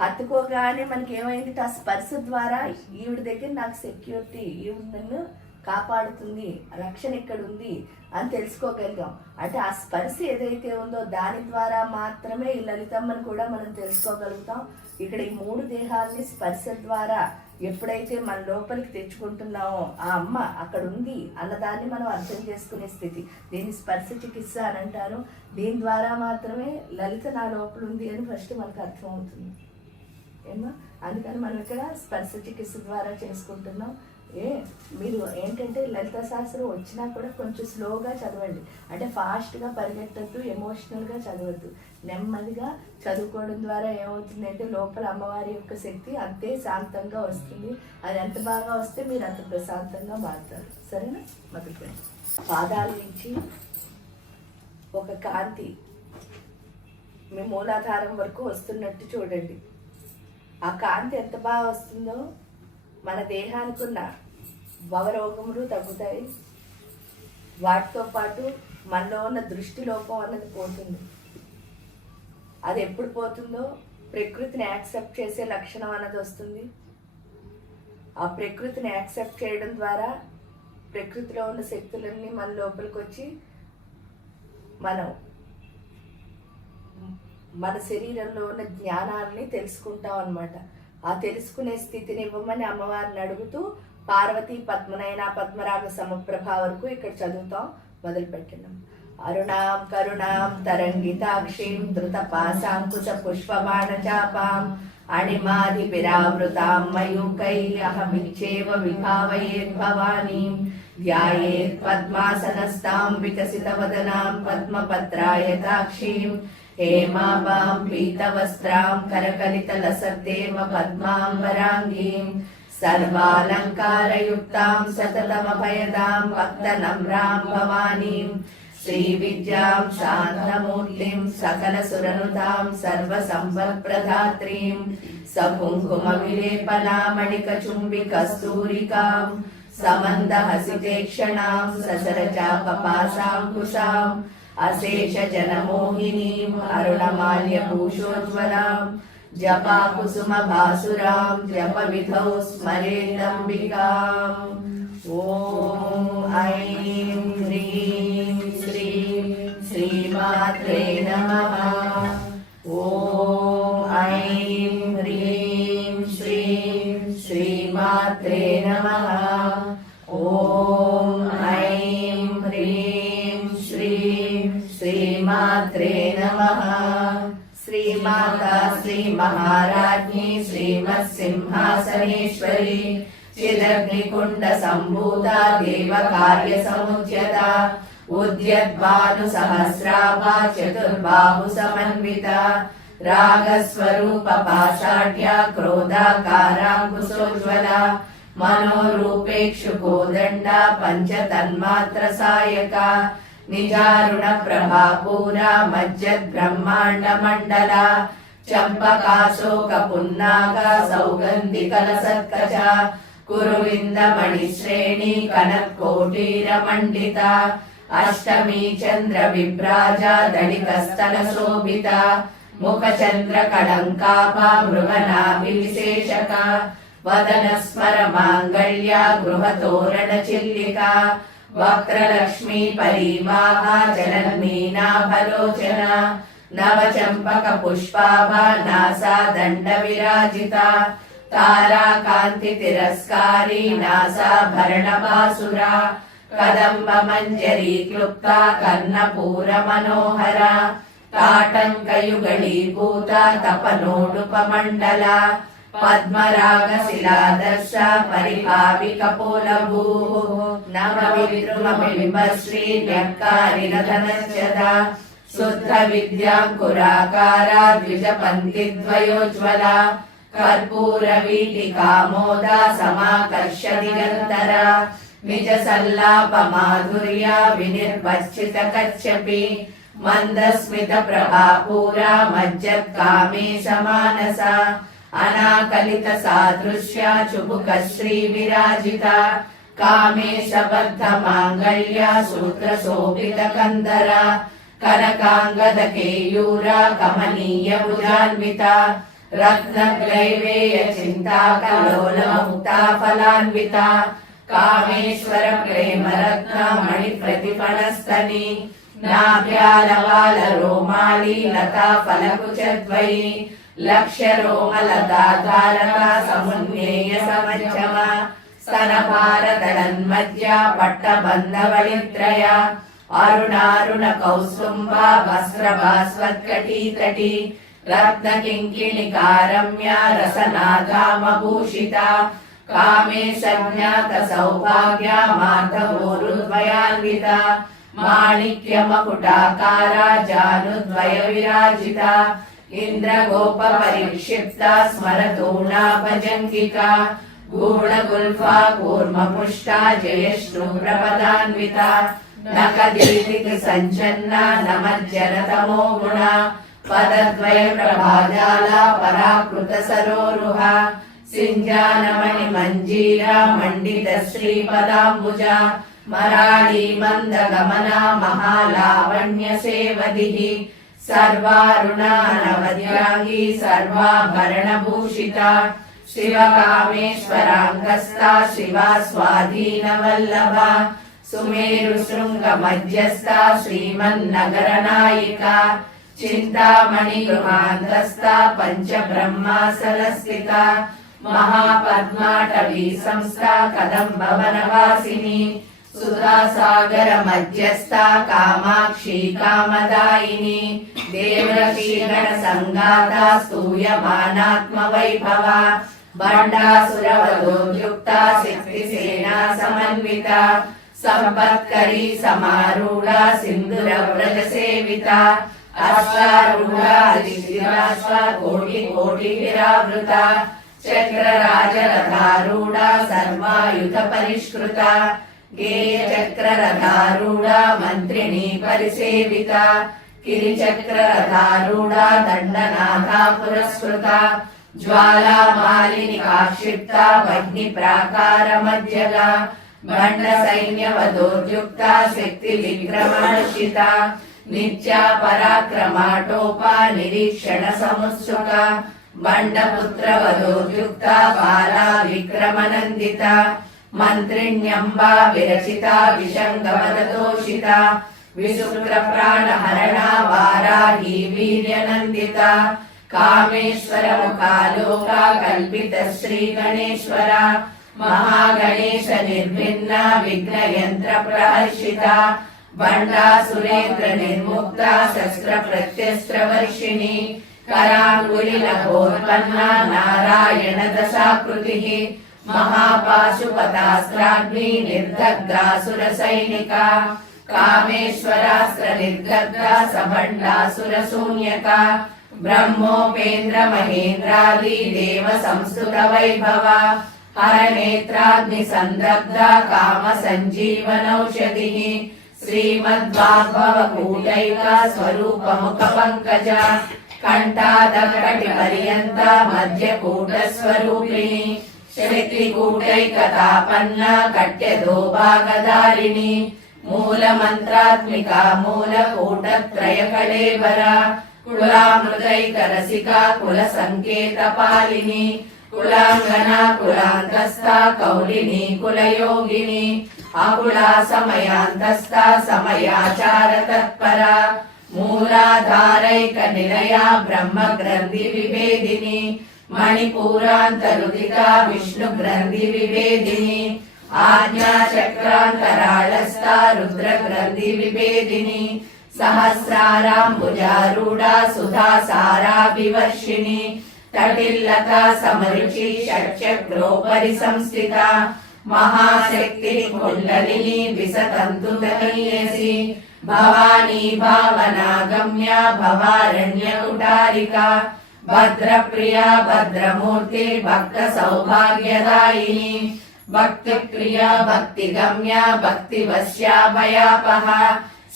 హత్తుకోగానే మనకి ఏమైంది, ఆ స్పర్శ ద్వారా ఈవిడ దగ్గర నాకు సెక్యూరిటీ, ఈవిడ నన్ను కాపాడుతుంది, రక్షణ ఇక్కడ ఉంది అని తెలుసుకోగలిగాం. అంటే ఆ స్పర్శ ఏదైతే ఉందో దాని ద్వారా మాత్రమే ఈ లలితమ్మని కూడా మనం తెలుసుకోగలుగుతాం. ఇక్కడ ఈ 3 దేహాలని స్పర్శ ద్వారా ఎప్పుడైతే మన లోపలికి తెచ్చుకుంటున్నామో ఆ అమ్మ అక్కడ ఉంది అన్నదాన్ని మనం అర్థం చేసుకునే స్థితి. దీన్ని స్పర్శ చికిత్స అని అంటారు. దీని ద్వారా మాత్రమే లలిత నా లోపల ఉంది అని ఫస్ట్ మనకు అర్థం అవుతుంది ఏమా. అందుకని మనం ఇక్కడ స్పర్శ చికిత్స ద్వారా చేసుకుంటున్నాం. మీరు ఏంటంటే లలిత శాస్త్రం వచ్చినా కూడా కొంచెం స్లోగా చదవండి. అంటే ఫాస్ట్గా పరిగెట్టద్దు, ఎమోషనల్గా చదవద్దు. నెమ్మదిగా చదువుకోవడం ద్వారా ఏమవుతుందంటే లోపల అమ్మవారి యొక్క శక్తి అంతే శాంతంగా వస్తుంది. అది ఎంత బాగా వస్తే మీరు అంత ప్రశాంతంగా మారుతారు. సరేనా? మొదలు పాదాల నుంచి ఒక కాంతి మీ మూలాధారం వరకు వస్తున్నట్టు చూడండి. ఆ కాంతి ఎంత బాగా వస్తుందో మన దేహానికి ఉన్న భవరోగములు తగ్గుతాయి. వాటితో పాటు మనలో ఉన్న దృష్టి లోపం అన్నది పోతుంది. అది ఎప్పుడు పోతుందో ప్రకృతిని యాక్సెప్ట్ చేసే లక్షణం అన్నది వస్తుంది. ఆ ప్రకృతిని యాక్సెప్ట్ చేయడం ద్వారా ప్రకృతిలో ఉన్న శక్తులన్నీ మన లోపలికి వచ్చి మన శరీరంలో ఉన్న జ్ఞానాన్ని తెలుసుకుంటాం అన్నమాట. ఆ తెలుసుకునే స్థితిని ఇవ్వమని అమ్మవారిని అడుగుతూ పార్వతీ పద్మనయన పద్మరాగ సమప్రభ వరకు ఇక్కడ చదువుతాం. మొదలు పెట్టినాం. అరుణాం కరుణాం తరంగితాక్షీం ధృతపాశాంకుశ పుష్పబాణచాపాం అణిమాదిభిరావృతాం మయూకైరహమిచ్చేవ విభావయేద్భవానీం ధ్యాయేత్ పద్మాసనస్తాం వికసితవదనాం పద్మపత్రాయతాక్షీం హేమాభాం పీతవస్త్రాం కరకలితలసద్దేవ పద్మాంబరాంగీం సర్వాలంకారయుక్తాం సతతమభయదాం భక్తనమ్రాం భవానీం శ్రీవిద్యాం శాంతమూర్తిం సకలసురనుతాం సర్వసంపత్ప్రదాత్రీం సకుంకుమవిలేపనామణికచుంబికస్తూరికాం సమందహసితేక్షణాం ససరచాపపాశాంకుశాం అశేషజనమోహినీం అరుణమాల్యభూషోజ్వలాం జపాకుసుమభాసురాం జపవిధౌ స్మరేదంబికాం. ఓం ఐం హ్రీం శ్రీం శ్రీమాత్రే నమః. ఓం ఐం హ్రీం శ్రీం శ్రీమాత్రే నమః. ఓం ఐం హ్రీం శ్రీం శ్రీమాత్రే నమః. శ్రీమాతా శ్రీ మహారాజ్ఞి శ్రీమత్సింహాసనేశ్వరి చిదగ్నికుండ సంభూత దేవ కార్య సముచ్యత ఉద్యద్భాను సహస్రాభా చతుర్బాహు సమన్విత రాగస్వరూప పాషాఢ్య క్రోధాకారాంకుశోజ్వల మనోరూపేక్షు కోదండ పంచతన్మాత్ర సాయక నిజారుణ ప్రభాపూరా మజ్జద్ బ్రహ్మాండ మండల చంపకాశోక పున్నాగ సౌగంధికల సత్కచ కురువింద మణిశ్రేణి కనత్కోటీర మండిత అష్టమి చంద్ర విభ్రాజ దళితస్థల శోభిత ముఖ చంద్ర కళంకాభ మృగనాభి విశేషక వదన స్మర మాంగళ్య గృహతోరణ చిల్లిక వక్రలక్ష్మీ పరివాహ జలన్మీనాభలోచన నవచంపక పుష్పాభ నాసా దండ విరాజిత తారాకాంతి తిరస్కారి నాసా భరణ బాసుర కదంబ మంజరీ క్లుప్త కర్ణపూర మనోహర తాటంకయుగళీభూత తపనోడుపమండల పద్మరాగ శిలాదర్శ పరిభావిక పోలభూ నవ విద్రుమబింబశ్రీ న్యక్కారిణ ధనశ్చద శుద్ధ విద్యాంకురాకార ద్విజపంక్తి ద్వయోజ్వల కర్పూర వీటికామోద సమాకర్ష దిగంతర నిజ సల్లాప మాధుర్య వినిర్వచ్చిత కచ్చపి మందస్మిత ప్రభాపూర మజ్జత్ కామే సమానస అనాకలిత సాదృశ్య చుబుక శ్రీ విరాజిత కామేశ బద్ధ మాంగళ్య సూత్ర శోభిత కందర కనకాంగద కేయూర కమనీయ భుజాన్విత రత్నగ్లైవేయ చింతాకలోల ముక్తా ఫలాన్విత కామేశ్వర ప్రేమ రత్న మణి ప్రతిఫణస్తని నాభ్యాలవాల రోమాలి లతా ఫలకుచద్వయి లక్ష్య రోమలతాధారక సమున్నేయ సమచ్చమ స్తనభారదళన్మధ్య పట్టబంధవళిత్రయ అరుణారుణ కౌసుంభ వస్త్రభాస్వత్కటీతటి రత్న కింకిణికారమ్య రసనాధామభూషిత కామే సజ్ఞాత సౌభాగ్య మాధవోరుద్వయాన్విత మాణిక్య మకుటాకార జానుద్వయ విరాజిత ఇంద్రగోప పరిక్షిప్త స్మరతోణాభజంగిక గూఢగుల్ఫా కూర్మపుష్ట జయశ్రు ప్రపదాన్విత నకదీతికి సంచన్న నమజ్జన తమో గుణ పదద్వయ ప్రభాజాల పరాకృత సరోరుహ సింజానమణి మంజీర మండిత శ్రీపదాంబుజ మరాళీ మంద గమన మహాలావణ్య సేవదిః సర్వారుణానవద్యాంగి సర్వాభరణ భూషిత శివకామేశ్వరాంగస్థా శివ స్వాధీన వల్లభ సుమేరు శృంగ మధ్యస్థ శ్రీమన్నగర నాయిక చింతామణి గృహాంతస్థ పంచ బ్రహ్మాసన స్థిత మహాపద్మాటవీ సంస్థ కదంబ వనవాసిని సుధాసాగర మధ్యస్థ కామాక్షి కామదాయిని దేవక్షీగణ సంగాత స్తూయమానాత్మ వైభవ బండాసురవధోద్యుక్త శక్తి సేనా సమన్విత సంపత్కరీ సమారూఢ సింధుర వ్రజ సేవిత అశ్వారూఢ అధిరాశ్వ కోటి కోటి విరావృత చక్రరాజరథారూఢ సర్వాయుధ పరిష్కృత గేయ చక్రరథారూఢ మంత్రిణీ పరిసేవిత గిరిచక్రరథారూఢ దండనాథ పురస్కృత జ్వాలామాలిని కాక్షిప్త వహ్ని ప్రాకార మధ్యగ బండ సైన్యవధోద్యుక్త శక్తి విక్రమర్షిత నిత్య పరాక్రమాటోప నిరీక్షణ సముత్సుక బండపుత్ర వధోద్యుక్త బాలా విక్రమనందిత మంత్రిణ్యంబా విరచిత విశంగవదతోషిత విశుక్ర ప్రాణహరణ వారాహి వీర్యనందిత కామేశ్వర ముఖాలోక కల్పిత శ్రీ గణేశ్వర మహాగణేశ నిర్భిన్న విఘ్నయంత్ర ప్రహర్షిత బండాసురేంద్ర నిర్ముక్త శస్త్ర ప్రత్యస్త్ర వర్షిణి కరాంగులినకోత్పన్న నారాయణ దశాకృతి మహాపాశుపతాస్త్రాగ్ని నిర్దగ్ధాసుర సైనిక కామేశ్వరాస్త్ర నిర్దగ్ధ సభండాసుర శూన్యక బ్రహ్మోపేంద్ర మహేంద్రాది దేవ సంస్థుత వైభవ హరనేత్రాగ్ని సందగ్ధ కామ సంజీవనౌషధి శ్రీమద్వాగ్భవ కూటైక స్వరూప ముఖ పంకజ కంఠాదకటి పర్యంత మధ్యకూట స్వరూపిణి శక్తికూటైకతాపన్న కట్యదోభాగధారిణి మూలమంత్రాత్మిక మూలకూటత్రయ కళేబర కులామృతైక రసిక కుల సంకేత పాలిని కులాంగన కులాంతస్థ కౌలిని కులయోగిని అకులా సమయాంతస్థ సమయాచార తత్పర మూలాధారైక నిలయ బ్రహ్మ గ్రంథి విభేదిని మణిపూరాంతరుదిత విష్ణు గ్రంథి విభేదిని ఆజ్ఞా చక్రాంతరాళస్థ రుద్ర గ్రంథి విభేదిని సహస్రారాంబుజారూఢ సుధా సారాభివర్షిణి తటిల్లత సమరుచి షట్చక్రోపరి సంస్థిత మహాశక్తి కుండలిని విసతంతుతనీయసి భవానీ భావనాగమ్య భవారణ్య కుటారిక భద్రప్రియ భద్రమూర్తి భక్త సౌభాగ్యదాయిని భక్తి ప్రియ భక్తి గమ్య భక్తి వశ్యాభయాపహ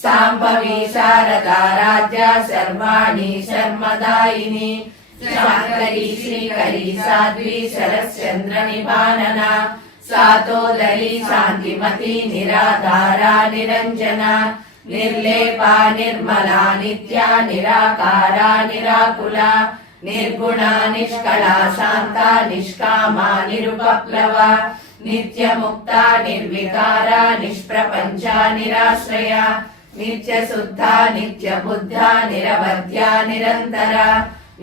సాంభవి శారదారాధ్య శర్వాణి శర్మదాయిని శాంకరీ శ్రీకరీ సాధ్వి శరశ్చంద్ర నిపానన సాతోదరి శాంతిమతి నిరాధారా నిరంజన నిర్లేపా నిర్మలా నిత్యా నిరాకారా నిరాకుల నిర్గుణా నిష్కళా శాంత నిష్కామా నిరుపప్లవ నిత్యముక్త నిర్వికార నిష్ప్రపంచ నిరాశ్రయ నిత్యశుద్ధ నిత్యబుద్ధ నిరవధ్య నిరంతర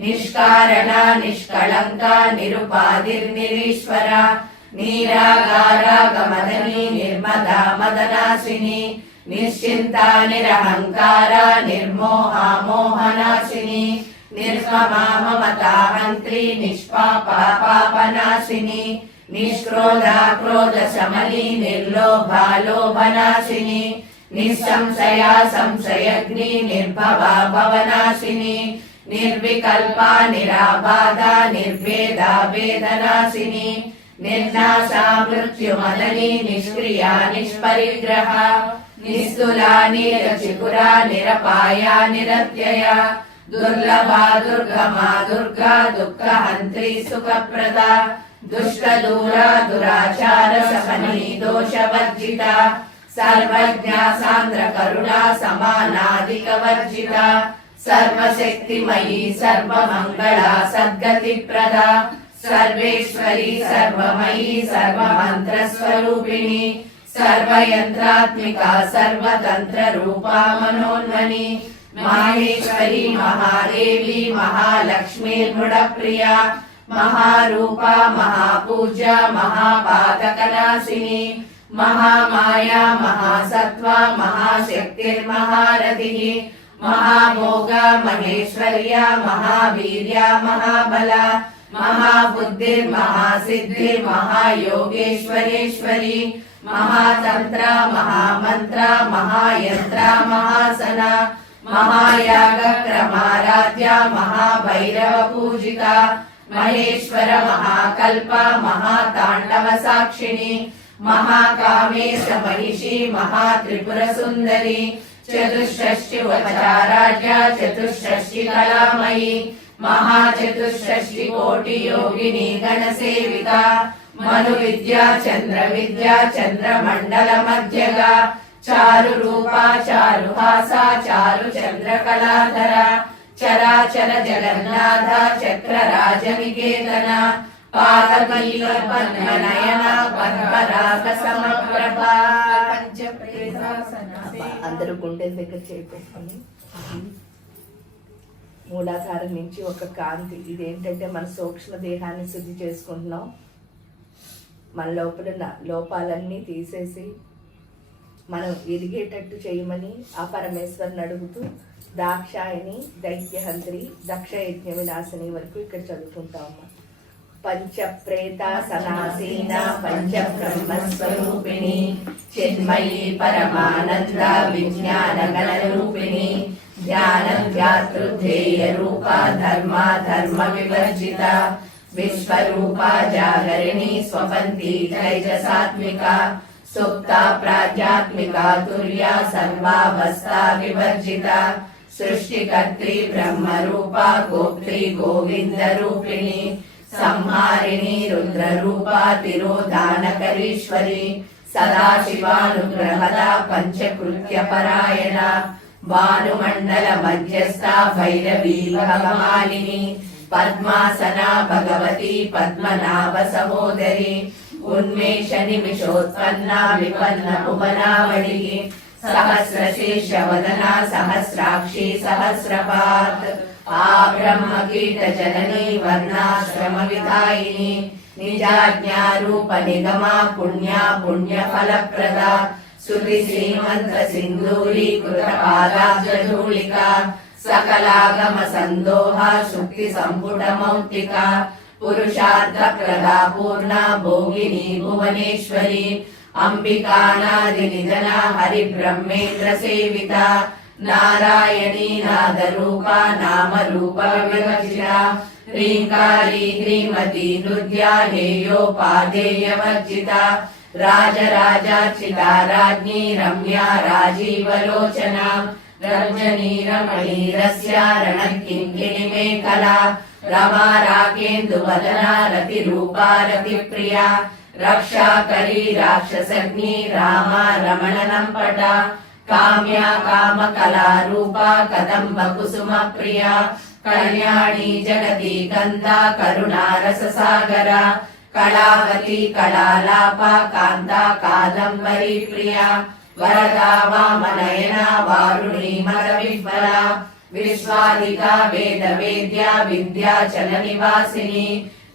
నిష్కారణ నిష్కళంక నిరుపాధిర్నిరీశ్వర నీరాగారాగమదని నిర్మదా మదనాశిని నిశ్చింత నిరహంకార నిర్మోహా మోహనాశిని నిర్మమా మమతా మంత్రి నిష్పాపా పాపనాశిని నిష్క్రోధా క్రోధ శమని నిర్లోభా లోభనాశిని నిస్సంశయా సంశయగ్ని నిర్భవా భవనాశిని నిర్వికల్పా నిరాబాధ నిర్వేదా వేదనాశిని నిర్నాశా మృత్యుమదని నిష్క్రియా నిష్పరిగ్రహ నిస్తులా నిరచికురా నిరపాయ నిరత్యయ दुर्लभा दुर्गमा दुर्गा दुःखहन्त्री सुखप्रदा दुष्टदूरा दुराचार शमनी दोषवर्जिता सर्वज्ञा सान्द्र करुणा समानाधिकवर्जिता सर्वशक्तिमयी सर्वमङ्गला सद्गतिप्रदा सर्वेश्वरी सर्वमयी सर्वमन्त्रस्वरूपिणी सर्वयन्त्रात्मिका सर्वतन्त्ररूपा मनोन्मनी माहेश्वरी महादेवी महालक्ष्मीर्मुडप्रिया महारूपा महापूजा महापातकनाशिनी महामाया महासत्त्वा महाशक्तिर्महारथिः महाभोगा महेश्वर्या महावीर्या महाबला महाबुद्धिर्महासिद्धिर्महायोगेश्वरेश्वरी महातंत्रा महामंत्रा महायंत्रा महासना महायागक्रमाराध्या महाभैरव पूजिता महेश्वर महाकल्पा महातांडव साक्षिणी महाकामेश महिषी महात्रिपुरसुंदरी चतुष्षष्टि उपचाराढ्या चतुष्षष्टि कलामयी महाचतुष्षष्टि कोटि योगिनी गणसेविका मनु विद्या चंद्रमंडल मध्यगा चारु रूपा चारुहासा चारु चंद्रकलाधरा चराचर जगन्नाथ चक्रराज निकेतना पादपल्ल पद्मनयना पद्मराग समप्रभा అందరూ గుండెల దగ్గర చేపేసుకొని మూలాధారం నుంచి ఒక కాంతి ఇదేంటంటే మన సూక్ష్మ దేహాన్ని శుద్ధి చేసుకుంటున్నాం మన లోపల లోపాలన్నీ తీసేసి మనం ఎదిగేటట్టు చేయమని ఆ పరమేశ్వరుని అడుగుతూ దాక్షాయని దైత్యహంత్రి దక్ష యజ్ఞ వినాశిని వరకు ఇక్కడ చదువుకుంటాము పంచప్రేత సనాసీన పంచ బ్రహ్మస్వరూపిణి చిన్మయీ పరమానంద విజ్ఞాన గణరూపిణి జ్ఞాన ధ్యాతృధ్యేయ రూప ధర్మ వివర్జిత విశ్వరూపా జాగరిణి స్వపంతి తైజసాత్మిక సుప్త ప్రాజ్ఞాత్మిక తుర్యా సర్వావస్థా వివర్జిత సృష్టికర్త్రి బ్రహ్మరూపా గోప్త్రి గోవింద రూపిణి సంహారిణి రుద్రరూపా తిరోధానకరీశ్వరి సదాశివానుగ్రహద పంచకృత్య పరాయణ భానుమండల మధ్యస్థ భైరవీ భగమాలిని పద్మాసన భగవతి పద్మనాభ సహోదరి ఉన్మేష నిమిషోత్పన్న విపన్న భువనావళి సహస్రశీర్ష వదన సహస్రాక్షి సహస్రపాత్ ఆ బ్రహ్మ కీట జనని వర్ణాశ్రమ విధాయిని నిజాజ్ఞారూప నిగమ పుణ్య ఫలప్రద సుతి శ్రీమంత సింధూరీకృత పాదాబ్జధూళిక సకలాగమ సందోహ శుక్తి సంపుట మౌక్తిక పురుషార్థ ప్రదా పూర్ణ భోగిని భువనేశ్వరి అంబికానాది నిధన హరి బ్రహ్మేంద్ర సేవిత నారాయణీ నాదరూప నామరూప వివర్జిత హ్రీంకారీ హ్రీమతి నృత్యా హేయోపాదేయవర్జిత రాజరాజార్చిత రాజ్ఞీ రమ్యా రాజీవలోచన రంజనీ రమణీరస్య రణకింకిణి మేఖలా రమా రాకేందువదన రతిరూపా రతిప్రియా రక్షాకరీ రాక్షసగ్ని రామ రమణనంపట కామ్యా కామకళారూపా కదంబ కుసుమ ప్రియా కళ్యాణి జగతి కందా కరుణారససాగర కళావతి కళాలాప కాంతా కాదంబరీ ప్రియా వరదా వామనయన వారుణి మద విఫల విశ్వాదిక వేద వేద్య విద్యాచల నివాసిని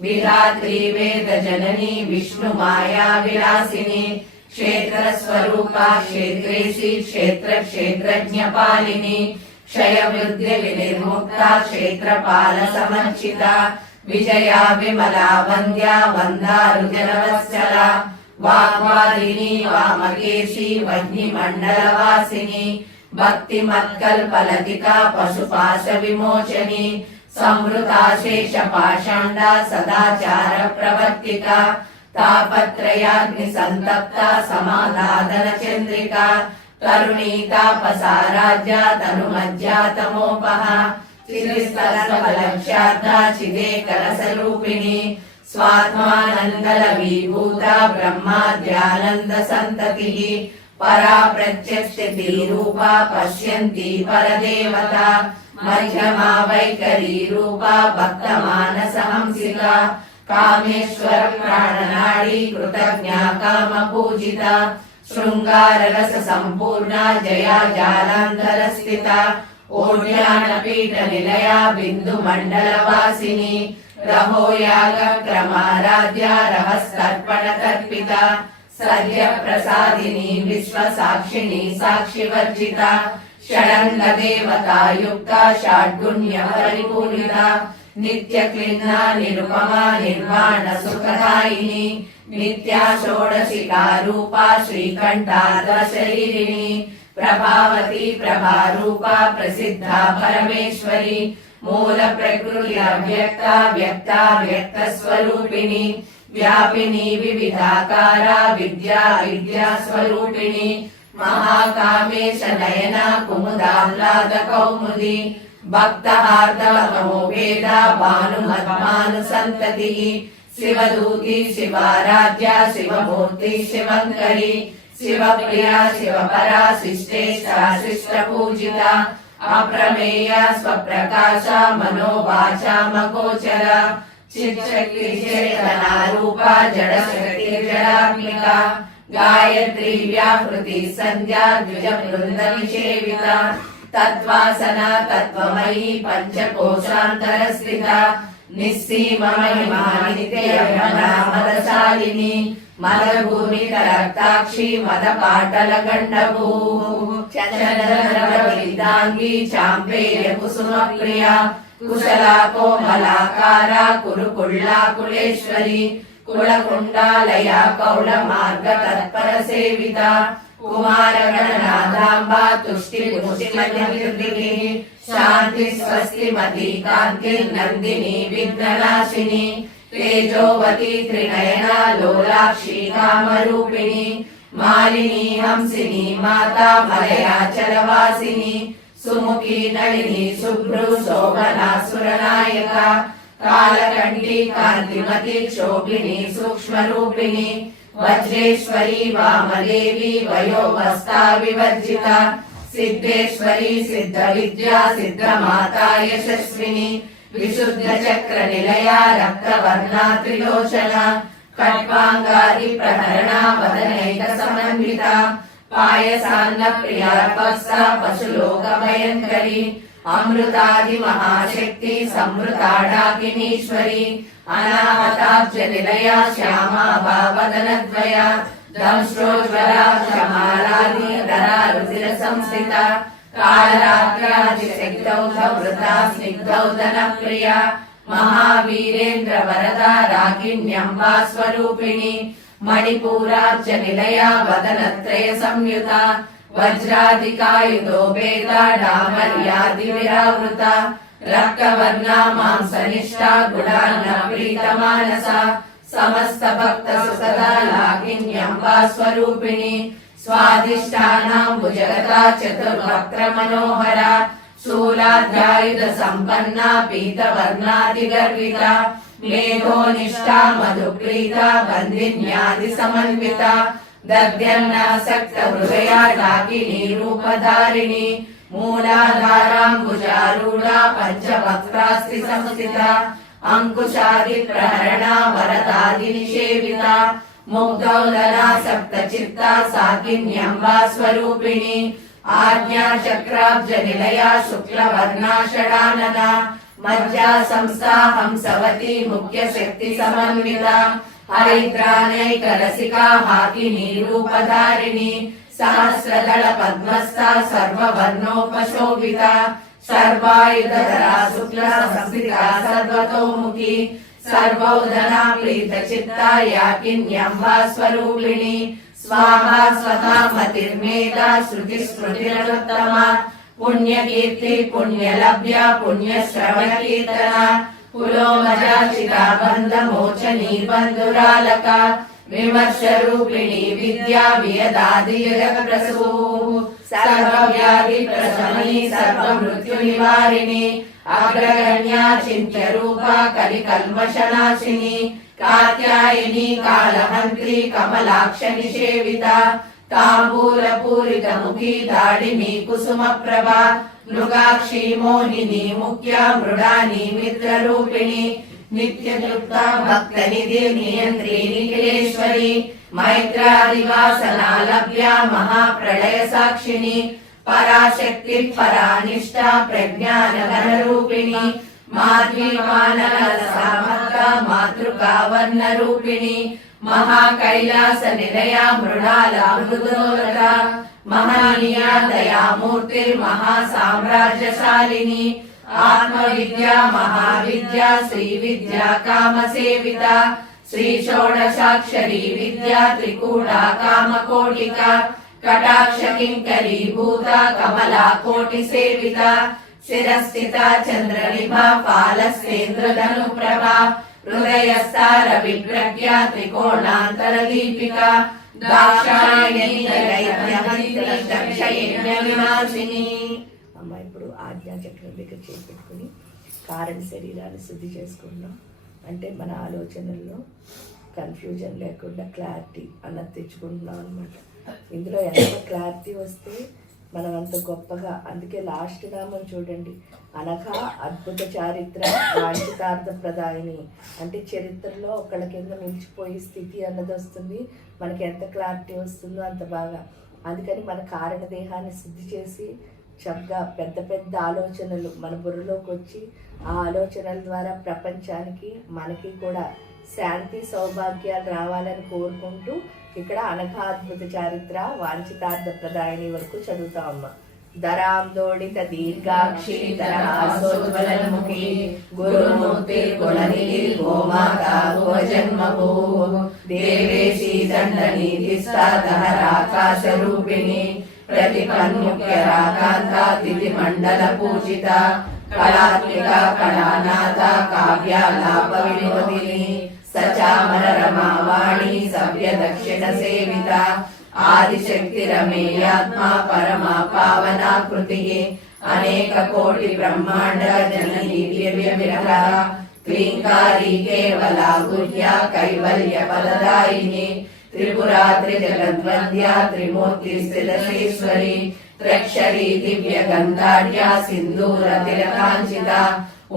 విధాత్రి వేద జనని విష్ణు మాయా విలాసిని క్షేత్ర స్వరూపా క్షేత్రేసి క్షేత్ర క్షేత్రజ్ఞ పాలిని క్షయ వృద్ధి వినిర్ముక్త క్షేత్రపాల సమర్చిత విజయా విమలా వంద్యా వందారు జనవత్సల వాగ్వాదిని వామకేశి వహ్ని మండలవాసిని భక్తి మత్కల్పలతిక పశుపాశ విమోచని సంవృతాశేష పాషాండ సదాచార ప్రవర్తిక తాపత్రయాగ్ని సంతప్త సమాధాన చంద్రిక తరుణీ తాపసారాజ్య తను మధ్యాతమోపహ चिदिस्तलफलक्ष्यार्था चिदेकरसरूपिणी स्वात्मानन्दलवीभूता ब्रह्माद्यानन्दसन्ततिः परा प्रत्यक्षति रूपा पश्यन्ति परदेवता मध्यमा वैखरी रूपा भक्तमानसहंसिका कामेश्वर प्राणनाडी कृतज्ञा कामपूजिता शृंगाररस संपूर्णा जया जालांधरस्थिता ओड्यानपीठ निलया बिन्दुमण्डलवासिनी रहो याग क्रमाराध्या रहस्तर्पणतर्पिता सद्य प्रसादिनी विश्वसाक्षिणी साक्षिवर्जिता षडङ्गदेवता युक्ता षड्गुण्य परिपूर्णिता नित्यक्लिन्ना निरुपमा निर्वाण सुखदायिनी नित्या षोडशिका रूपा श्रीकण्ठार्धशरीरिणी प्रभावती प्रभारूपा प्रसिद्धा परमेश्वरी मूल प्रकृति अव्यक्ता व्यक्ता व्यक्तस्वरूपिणी व्यापिनी विविधाकारा विद्या विद्या स्वरूपिणी महाकामेश नयना कुमुदाह्लाद कौमुदी भक्तहार्दवमोपेदा भानुमद्भानुसन्ततिः शिवदूती शिवाराध्या शिवमूर्ति शिवङ्करी शिवप्रिया शिवपरा शिष्टेष्टा शिष्टपूजिता अप्रमेया स्वप्रकाशा मनोवाचा मगोचरा चित्शक्तिचेतनारूपा जडशक्तिर्जडात्मिका गायत्री व्याहृति संध्या द्विजवृन्दनिषेविता तत्त्वासना तत्त्वमयी पञ्चकोशान्तरस्थिता निस्सीममहिमा नित्ययमनामदशालिनी मदभूमितरक्ताक्षी मदपाटलगण्डभू चन्द्रधरविदाङ्गी चाम्पेयकुसुमप्रिया कुशला कोमलाकारा कुरुकुल्लाकुलेश्वरी कुलकुण्डालया कौलमार्गतत्परसेविता कुमारगणनाथाम्बा तुष्टिपुष्टिमतिर्दिः शान्ति स्वस्तिमती कान्तिर्नन्दिनी विघ्ननाशिनी तेजोवती त्रिनयना लोलाक्षी कामरूपिणी मालिनी हंसिनी माता मलयाचलवासिनी सुमुखी नलिनी शुभ्रू शोभना सुरनायका कालकण्ठी कान्तिमती क्षोभिनी सूक्ष्मरूपिणी वज्रेश्वरी वामदेवी वयोवस्था विवर्जिता सिद्धेश्वरी सिद्धविद्या सिद्धमाता यशस्विनी विशुद्धचक्र निलया रक्तवर्णा त्रिलोचना खड्वाङ्गादि प्रहरणा वदनैकसमन्विता पायसान्नप्रिया भक्सा पशुलोकभयङ्करी अमृतादि महाशक्ति समृताडाकिनीश्वरी अनाहताब्ज निलया श्यामा भावदनद्वया दंश्रोज्वला क्षमालाधरा रुधिर संस्थिता कालरात्र्यादिशक्तौधवृता स्निग्धौदनप्रिया महावीरेन्द्र वरदा रागिण्यम्बा स्वरूपिणी मणिपूराब्ज निलया वदनत्रय संयुता वज्राधिकायुधोपेता डामर्यादिविरावृता रक्तवर्णा मांसनिष्ठा गुणान्न प्रीतमानसा समस्त भक्त सुसदा लागिन्यम्बा स्वरूपिणी स्वादिष्ठानां भुजगता चतुर्वक्त्र मनोहरा शूलाध्यायुध संपन्ना पीतवर्णादिगर्विता मेघोनिष्ठा मधुप्रीता बन्दिन्यादि समन्विता दद्यन्नासक्त हृदया डाकिनी रूपधारिणी मूलाधाराम्बुजारूढा पञ्चवक्त्रास्ति संस्थिता अंकुशादि प्रहरणा वरदादि निषेविता मुग्धौदना सप्तचित्ता साकिन्यम्बा स्वरूपिणी आज्ञा चक्राब्ज निलया शुक्लवर्णा षडानना मज्जा संस्था हंसवती मुख्य शक्ति समन्विता हरिद्रानैकरसिका हाकिनी रूपधारिणी सहस्रदल पद्मस्था सर्ववर्णोपशोभिता सर्वायुधरा शुक्ल संस्थिता सर्वतोमुखी सर्वौधना प्रीतचित्ता याकिन्यम्बा स्वरूपिणी स्वाहा स्वधा मतिर्मेधा श्रुतिस्मृतिरनुत्तमा पुण्यकीर्ति पुण्यलभ्या पुण्यश्रवणकीर्तना पुलोमजाचिता बन्धमोचनी बन्धुरालका विमर्शरूपिणी विद्या वियदादियुगप्रसूः सर्वव्याधि प्रशमनी सर्वमृत्युनिवारिणी అగ్రగణ్యా చింత్య రూపా కలికల్మషనాశిని కాత్యాయని కాళహంత్రి కమలాక్ష నిషేవిత తాంబూల పూరిత ముఖి దాడిమి కుసుమ ప్రభ మృగాక్షి మోహిని ముఖ్య మృడాని మిత్ర రూపిణి నిత్యతృప్త భక్త నిధి నియంత్రి నిఖిలేశ్వరి మైత్రాదివాసనా లభ్య మహాప్రళయ సాక్షిని పరాశక్తి పరానిష్ట ప్రజ్ఞాన ఘన రూపిణి మాధ్వీమానల సామర్థ మాతృకా వర్ణ రూపిణి మహాకైలాస నిలయ మృణాల మృదులత మహనీయ దయామూర్తి మహాసామ్రాజ్యశాలిని ఆత్మ విద్య మహావిద్య శ్రీ విద్య కామసేవిత శ్రీ షోడశాక్షరీ విద్య త్రికూట కామకోటిక కటాక్ష కింకరీ భూత కమలా కోటి సేవిత శిరస్థిత చంద్రనిభ పాలసేంద్రధను ప్రభ హృదయస్థార విప్రజ్ఞ త్రికోణాంతర దీపిక దాక్షాయణి వినాశిని. అమ్మ ఇప్పుడు ఆజ్ఞాచక్రం దగ్గర చేపెట్టుకుని కారణ శరీరాన్ని శుద్ధి చేసుకుంటున్నాం. అంటే మన ఆలోచనల్లో కన్ఫ్యూజన్ లేకుండా క్లారిటీ అన్నది తెచ్చుకుంటున్నాం అనమాట. ఇందులో ఎంత క్లారిటీ వస్తే మనం అంత గొప్పగా, అందుకే లాస్ట్ నామం చూడండి, అనగా అద్భుత చారిత్ర వాంఛితార్థ ప్రదాయిని. అంటే చరిత్రలో ఒకళ్ళ కింద నిలిచిపోయి స్థితి అన్నది వస్తుంది. మనకి ఎంత క్లారిటీ వస్తుందో అంత బాగా. అందుకని మన కారణ దేహాన్ని శుద్ధి చేసి చక్కగా పెద్ద పెద్ద ఆలోచనలు మన బుర్రలోకి వచ్చి ఆ ఆలోచనల ద్వారా ప్రపంచానికి మనకి కూడా శాంతి సౌభాగ్యాలు రావాలని కోరుకుంటూ ఇక్కడ అనఘాద్భుత చారిత్ర వాంఛితార్థ ప్రదాయిని వరకు చదువుతామమ్మా. ధరాందోడిత దీర్ఘాక్షి ధరాసోజ్వలముఖి గురుమూర్తి గుణనిధి గోమాతా గోజన్మభూ దేవేశీ దండనీతిస్తాదహరాకాశ రూపిణి ప్రతిపన్ముఖ్యరాకాంత తిథి మండల పూజిత కళాత్మిక కళానాథ కావ్యాలాప వినోదిని సచామర రమావాణి సవ్య దక్షిణ సేవిత ఆదిశక్తి రమేయాత్మ పరమా పావనాకృతి అనేక కోటి బ్రహ్మాండ జననీ దివ్య విరహ క్లీంకారీ కేవలా గుహ్య కైవల్య ఫలదాయిని త్రిపురా త్రిజగద్వంద్య త్రిమూర్తి స్థితేశ్వరి త్రక్షరీ దివ్య గంధాఢ్య సింధూర తిలకాంచిత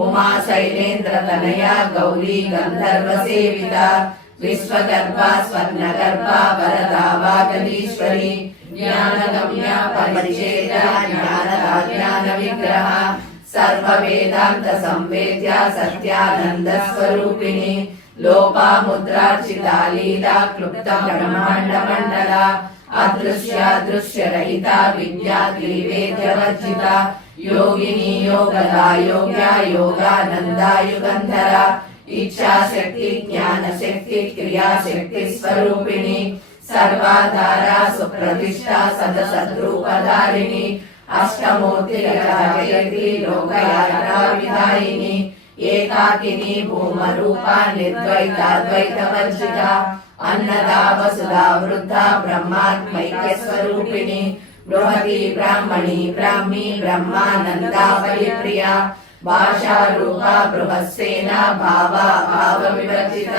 ఉమా శైలేంద్ర తనయ గౌరీ గంధర్వ సేవిత విశ్వగర్భ స్వర్ణగర్భ వరదా వాగలీశ్వరి జ్ఞానగమ్య పరిచేద జ్ఞాన విగ్రహ సర్వ వేదాంత సంవేద్య సత్యానంద స్వరూపిణి లోపాముద్రార్చితా లీలా క్లుప్త బ్రహ్మాండ మండల అదృశ్య దృశ్య రహిత విద్యా త్రివేద్యవర్జిత యోగిని యోగదా యోగ్య యోగానందాయుగంధర ఇచ్ఛాశక్తి జ్ఞానశక్తి క్రియాశక్తి స్వరూపిణి సర్వాధార సుప్రతిష్ఠ సదసద్రూపధారిణి అష్టమూర్తి జయతి లోకయాత్రా విధాయిని ఏకాకిని భూమరూప నిర్ద్వైతాద్వైత వర్జిత అన్నదా వసుదా వృద్ధ బ్రహ్మాత్మైక్య స్వరూపిణి బృహతి బ్రాహ్మణి బ్రాహ్మీ బ్రహ్మానందా పరిప్రియ భాషా రూప బృహస్సేన భావ భావ వివర్జిత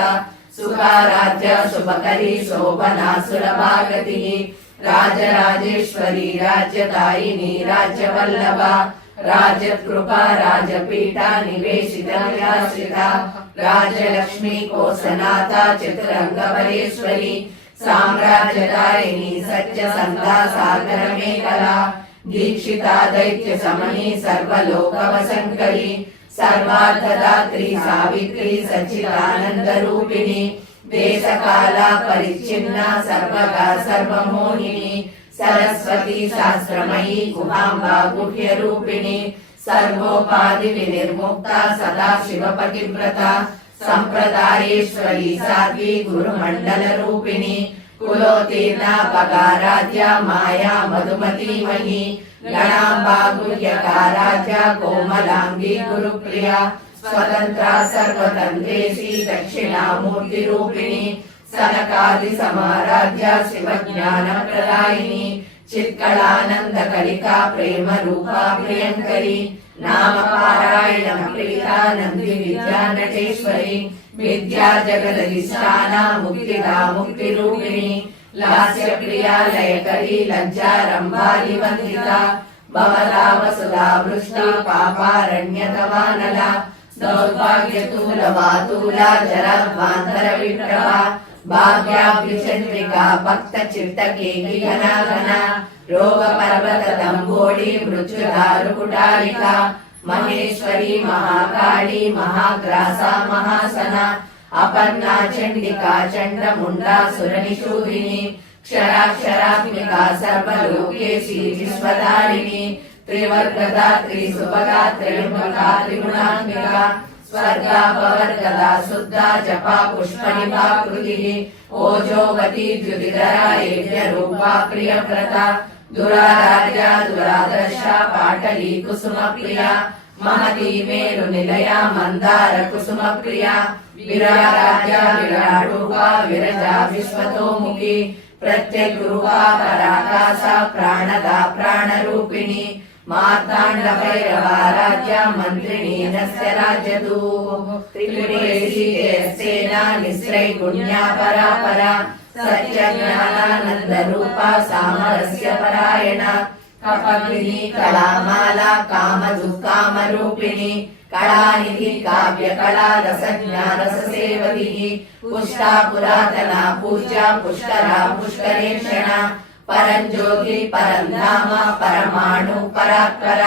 సుఖారాధ్య శుభకరి శోభనా సులభాగతి రాజరాజేశ్వరి రాజ్యదాయిని రాజ్యవల్లభ రాజకృపా రాజపీఠ నివేశిత నిరాశ్రిత రాజలక్ష్మి కోసనాథ చతురంగవరేశ్వరి సామ్రాజ్యదాయిని సత్యసంధా సాగర మేఖల దీక్షిత దైత్య సమని సర్వలోకవశంకరి సర్వార్థదాత్రి సావిత్రి సచ్చిదానంద రూపిణి దేశకాల పరిచ్ఛిన్న సర్వగా సర్వమోహిని సరస్వతి శాస్త్రమయీ గుహాంబా గుహ్య రూపిణి సర్వోపాధి వినిర్ముక్త సదా శివపతివ్రత సంప్రదాయేశ్వరి సాధ్వి గురుమండల రూపిణి కులోతీర్ణ బగారాధ్య మాయా మధుమతీమహి గణాంబా గుహ్యకారాధ్య కోమలాంగి గురుప్రియ స్వతంత్ర సర్వతంత్రేసి దక్షిణామూర్తి రూపిణి సనకాది సమారాధ్య శివ జ్ఞాన ప్రదాయిని చిత్కళానంద కలికా ప్రేమ రూపా ప్రియంకరి నామ పారాయణం ప్రీతా నంది విద్యా నటేశ్వరి విద్యా జగదధిష్టాన ముక్తిదా ముక్తి రూపిణి లాస్య ప్రియా లయకరి లజ్జారంభాలి వందిత భవదా వసుదా వృష్టి పాపారణ్యతవానల దౌర్భాగ్యతూల వాతూల జరాధ్వాంతర విప్రభ భాగ్యాభిచంద్రికా భక్త చిత్తకేకి ఘనాఘన రోగ పర్వత దంబోడి మృత్యుదారు కుటాలిక మహేశ్వరి మహాకాళి మహాగ్రాస మహాసన అపర్ణా చండికా చండముండా సురనిషూదిని క్షరాక్షరాత్మికా సర్వలోకేశి విశ్వదారిణి త్రివర్గదాత్రి సుభగా త్రయంబకా త్రిగుణాత్మికా స్వర్గాపవర్గదా శుద్ధా జపా పుష్పనిభాకృతి ఓజోవతి ద్యుతిధరా యజ్ఞ రూపా ప్రియవ్రత దురారాధ్య దురాదర్శ పాటలీ కుసుమ ప్రియ మహతీ మేరు నిలయ మందార కుసుమ ప్రియ విరారాధ్య విరాడూపా విరజా విశ్వతోముఖి ప్రత్యగ్రూపా పరాకాశ ప్రాణదా ప్రాణరూపిణి మార్తాండ భైరవారాధ్య మంత్రిణీ నస్య రాజ్యదూ త్రిపురేషి సేనా నిశ్రైగుణ్యా పరాపర సత్య జ్ఞానానంద రూప సామరస్య పరాయణ కపగిని కళామాల కామ దుఃఖామ రూపిణి కళానిధి కావ్య కళా రస జ్ఞానస సేవతి పుష్టా పురాతన పూజ్య పుష్కరా పుష్కరేషణ పరంజ్యోతి పరంధామ పరమాణు పరాత్పర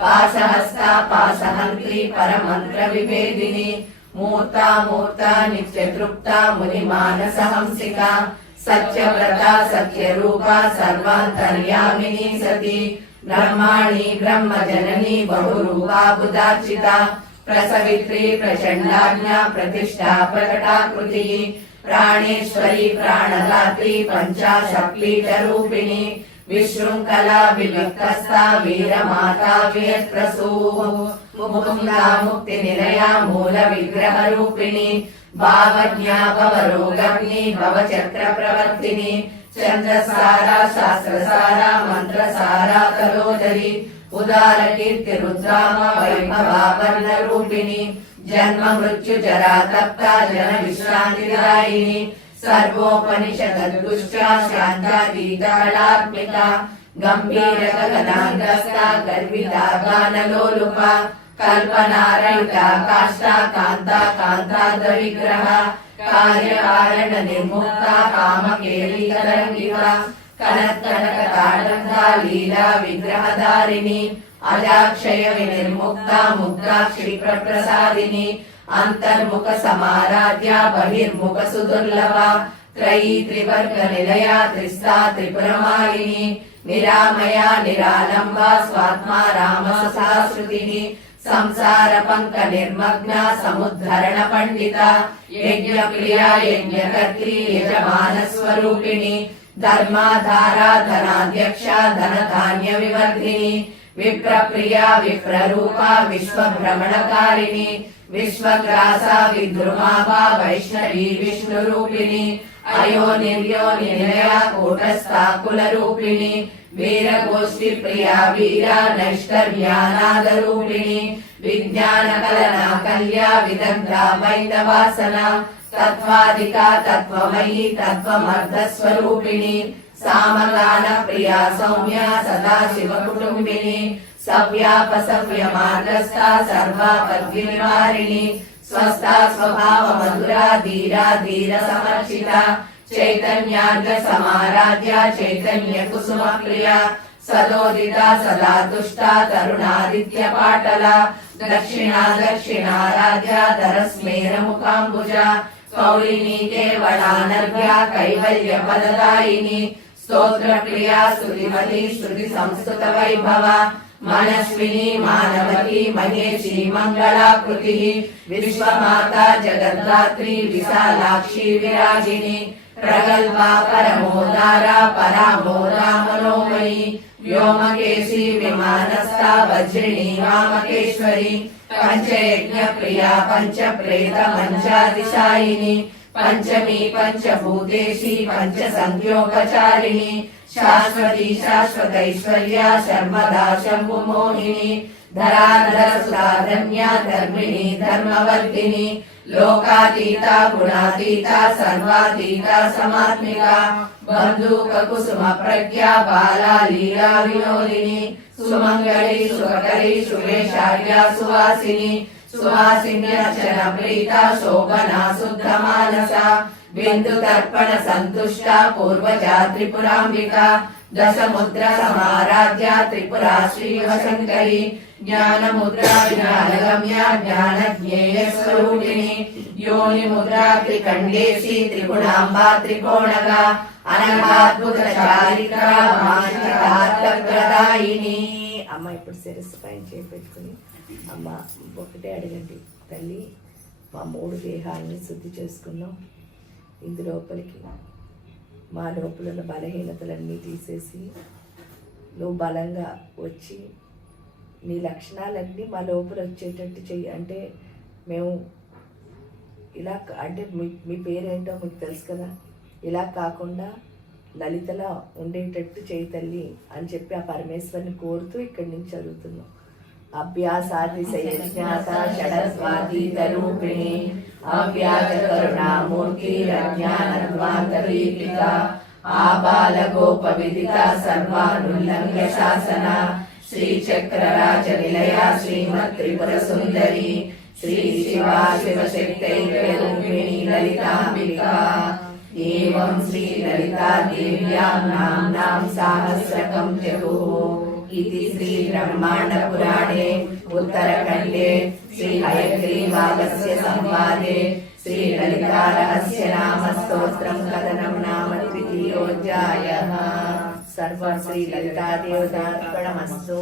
పాసహస్త పాసహంత్రి పరమంత్ర విభేదిని మూర్తా మూర్త నిత్య తృప్త ముని మానస హంసిక సత్యవ్రత సత్యరూప సర్వాంతర్యామిని సతి బ్రహ్మాణి బ్రహ్మజనని బహురూపా బుధార్చిత ప్రసవిత్రి ప్రచండాజ్ఞ ప్రతిష్టా ప్రకటాకృతి ప్రాణేశ్వరి ప్రాణదాత్రి పంచాశక్లీట రూపిణి విశృంఖలా వివిక్తస్థ వీరమాతా వీరప్రసూ ముకుందా ముక్తి నిలయ మూల విగ్రహ రూపిణి భావజ్ఞాపవరోగగ్ని భవచక్ర ప్రవర్తిని చంద్రసారా శాస్త్రసారా మంత్రసారా కలోదరి ఉదార కీర్తి రుద్రామ వైభవాభరణ రూపిణి జన్మ మృత్యు జరా తప్త జన విశ్రాంతిదాయిని సర్వోపనిషదృష్ట శాంతాతీత కళాత్మిక గంభీర గగనాంతస్థ గర్విత గానలోలుప కల్పనారయుత కాష్ట కాంత కాంతార్థ విగ్రహ కార్యకారణ నిర్ముక్త కామకేళి తరంగిక కనక తాడంగ లీలా విగ్రహధారిణి అజాక్షయ వినిర్ముక్త ముగ్ధాక్షి ప్రసాదిని అంతర్ముఖ సమారాధ్య బహిర్ముఖ సుదుర్లభ త్రయీ త్రివర్గ నిలయ త్రిస్తా త్రిపురమాలిని నిరామయ నిరాలంబ స్వాత్మా రామ సహస్రుతి సంసార పంక నిర్మగ్న సముద్ధరణ పండిత యజ్ఞ ప్రియ యజ్ఞకర్త్రి యజమాన స్వరూపిణి ధర్మాధారా ధనాధ్యక్ష ధనధాన్య వివర్ధిని విప్రప్రియ విప్రరూప విశ్వభ్రమణకారిణి విశ్వగ్రాస విద్రుమాభా వైష్ణవీ విష్ణురూపిణి అయో నిర్యోని నిలయ కూటస్థాకుల రూపిణి వీరగోష్ఠి ప్రియా వీర నైష్కర్మ్యానాద రూపిణి విజ్ఞాన కలనా కల్య విదగ్ధ వైదవాసన తత్వాధిక తత్వమయీ తత్వమర్ధ స్వరూపిణి సామగాన ప్రియా సౌమ్య సదా శివ కుటుంబిని సవ్యాప సవ్య మార్గస్థ సర్వాపద్య నివారిణి స్వస్థ స్వభావ మధురా ధీరా ధీర సమర్చిత చైతన్యార్గ సమారాధ్య చైతన్య కుసుమ ప్రియ సదోదిత సదా తుష్ట తరుణాదిత్య పాటల దక్షిణా దక్షిణారాధ్య ధరస్మేర ముఖాంబుజ కౌళిని కేవళానర్ఘ్య కైవల్య పదదాయిని స్తోత్ర ప్రియా స్తుతిమతి శృతి సంస్కృత వైభవ మనస్విని మానవతి మహేషి మంగళాకృతి విశ్వమాత జగద్ధాత్రి విశాలాక్షి విరాజిని ప్రగల్భా పరమోదార పరామోదా మనోమయి వ్యోమకేశి విమానస్థ వజ్రిణి వామకేశ్వరి పంచయజ్ఞ ప్రియా పంచ ప్రేత మంచాదిశాయిని పంచమి పంచభూతేషి పంచసంఖ్యోపచారిణి శాశ్వతి శాశ్వతైశ్వర్య శర్మదా శంభుమోహిని ధరాధరసుధాధన్య ధర్మిణి ధర్మవర్ధిని లోకాతీత గుణాతీత సర్వాతీత సమాత్మిక బంధూక కుసుమ ప్రజ్ఞా బాలా లీలా వినోదిని సుమంగళి సుఖకరి సురేశార్య సువాసిని సువాసిన్యర్చన ప్రీత శోభనా శుద్ధ మానస బిందు తర్పణ సంతుష్ట పూర్వజా త్రిపురాంబిక దశముద్ర సమారాధ్య త్రిపురా శ్రీవశంకరి జ్ఞానముద్రా జ్ఞానగమ్య జ్ఞాన జ్ఞేయ స్వరూపిణి యోని ముద్రా త్రికండేశి త్రిగుణాంబా త్రికోణగా అనఘాద్భుత చారిత్ర మానసికార్థప్రదాయిని. అమ్మ ఇప్పుడు శిరస్సు పైన చేపెట్టుకుని అమ్మ ఒకటే అడగండి, తల్లి మా 3 దేహాలని శుద్ధి చేసుకున్నాం, ఇందు లోపలికి మా లోపల ఉన్న బలహీనతలన్నీ తీసేసి నువ్వు బలంగా వచ్చి నీ లక్షణాలన్నీ మా లోపల వచ్చేటట్టు చెయ్యి. అంటే మేము ఇలా అంటే మీ పేరేంటో మీకు తెలుసు కదా, ఇలా కాకుండా లలితలా ఉండేటట్టు చేయి తల్లి అని చెప్పి ఆ పరమేశ్వరిని కోరుతూ ఇక్కడి నుంచి చదువుతున్నాం. అభ్యాసాదిశయజ్ఞాత షడస్వాతీత రూపిణి అవ్యాజ కరుణామూర్తి అజ్ఞానద్వాంతరీపిత ఆబాల గోప విదిత సర్వానుల్లంఘ్య శాసన శ్రీచక్రరాజ నిలయ శ్రీమత్ త్రిపుర సుందరి శ్రీ శివా శివశక్తైక రూపిణి లలితాంబిక. ఏవం శ్రీ లలితా దేవ్యాం నామ్నాం సహస్రకం జగుః इति श्री ब्रह्मांड पुराणे उत्तरखंडे श्री हयग्रीवागस्य संवादे श्री ललिता रहस्य नाम स्तोत्रम कथनं नाम द्वितीयोऽध्यायः. सर्वं श्री ललिता देवतार्पणमस्तु.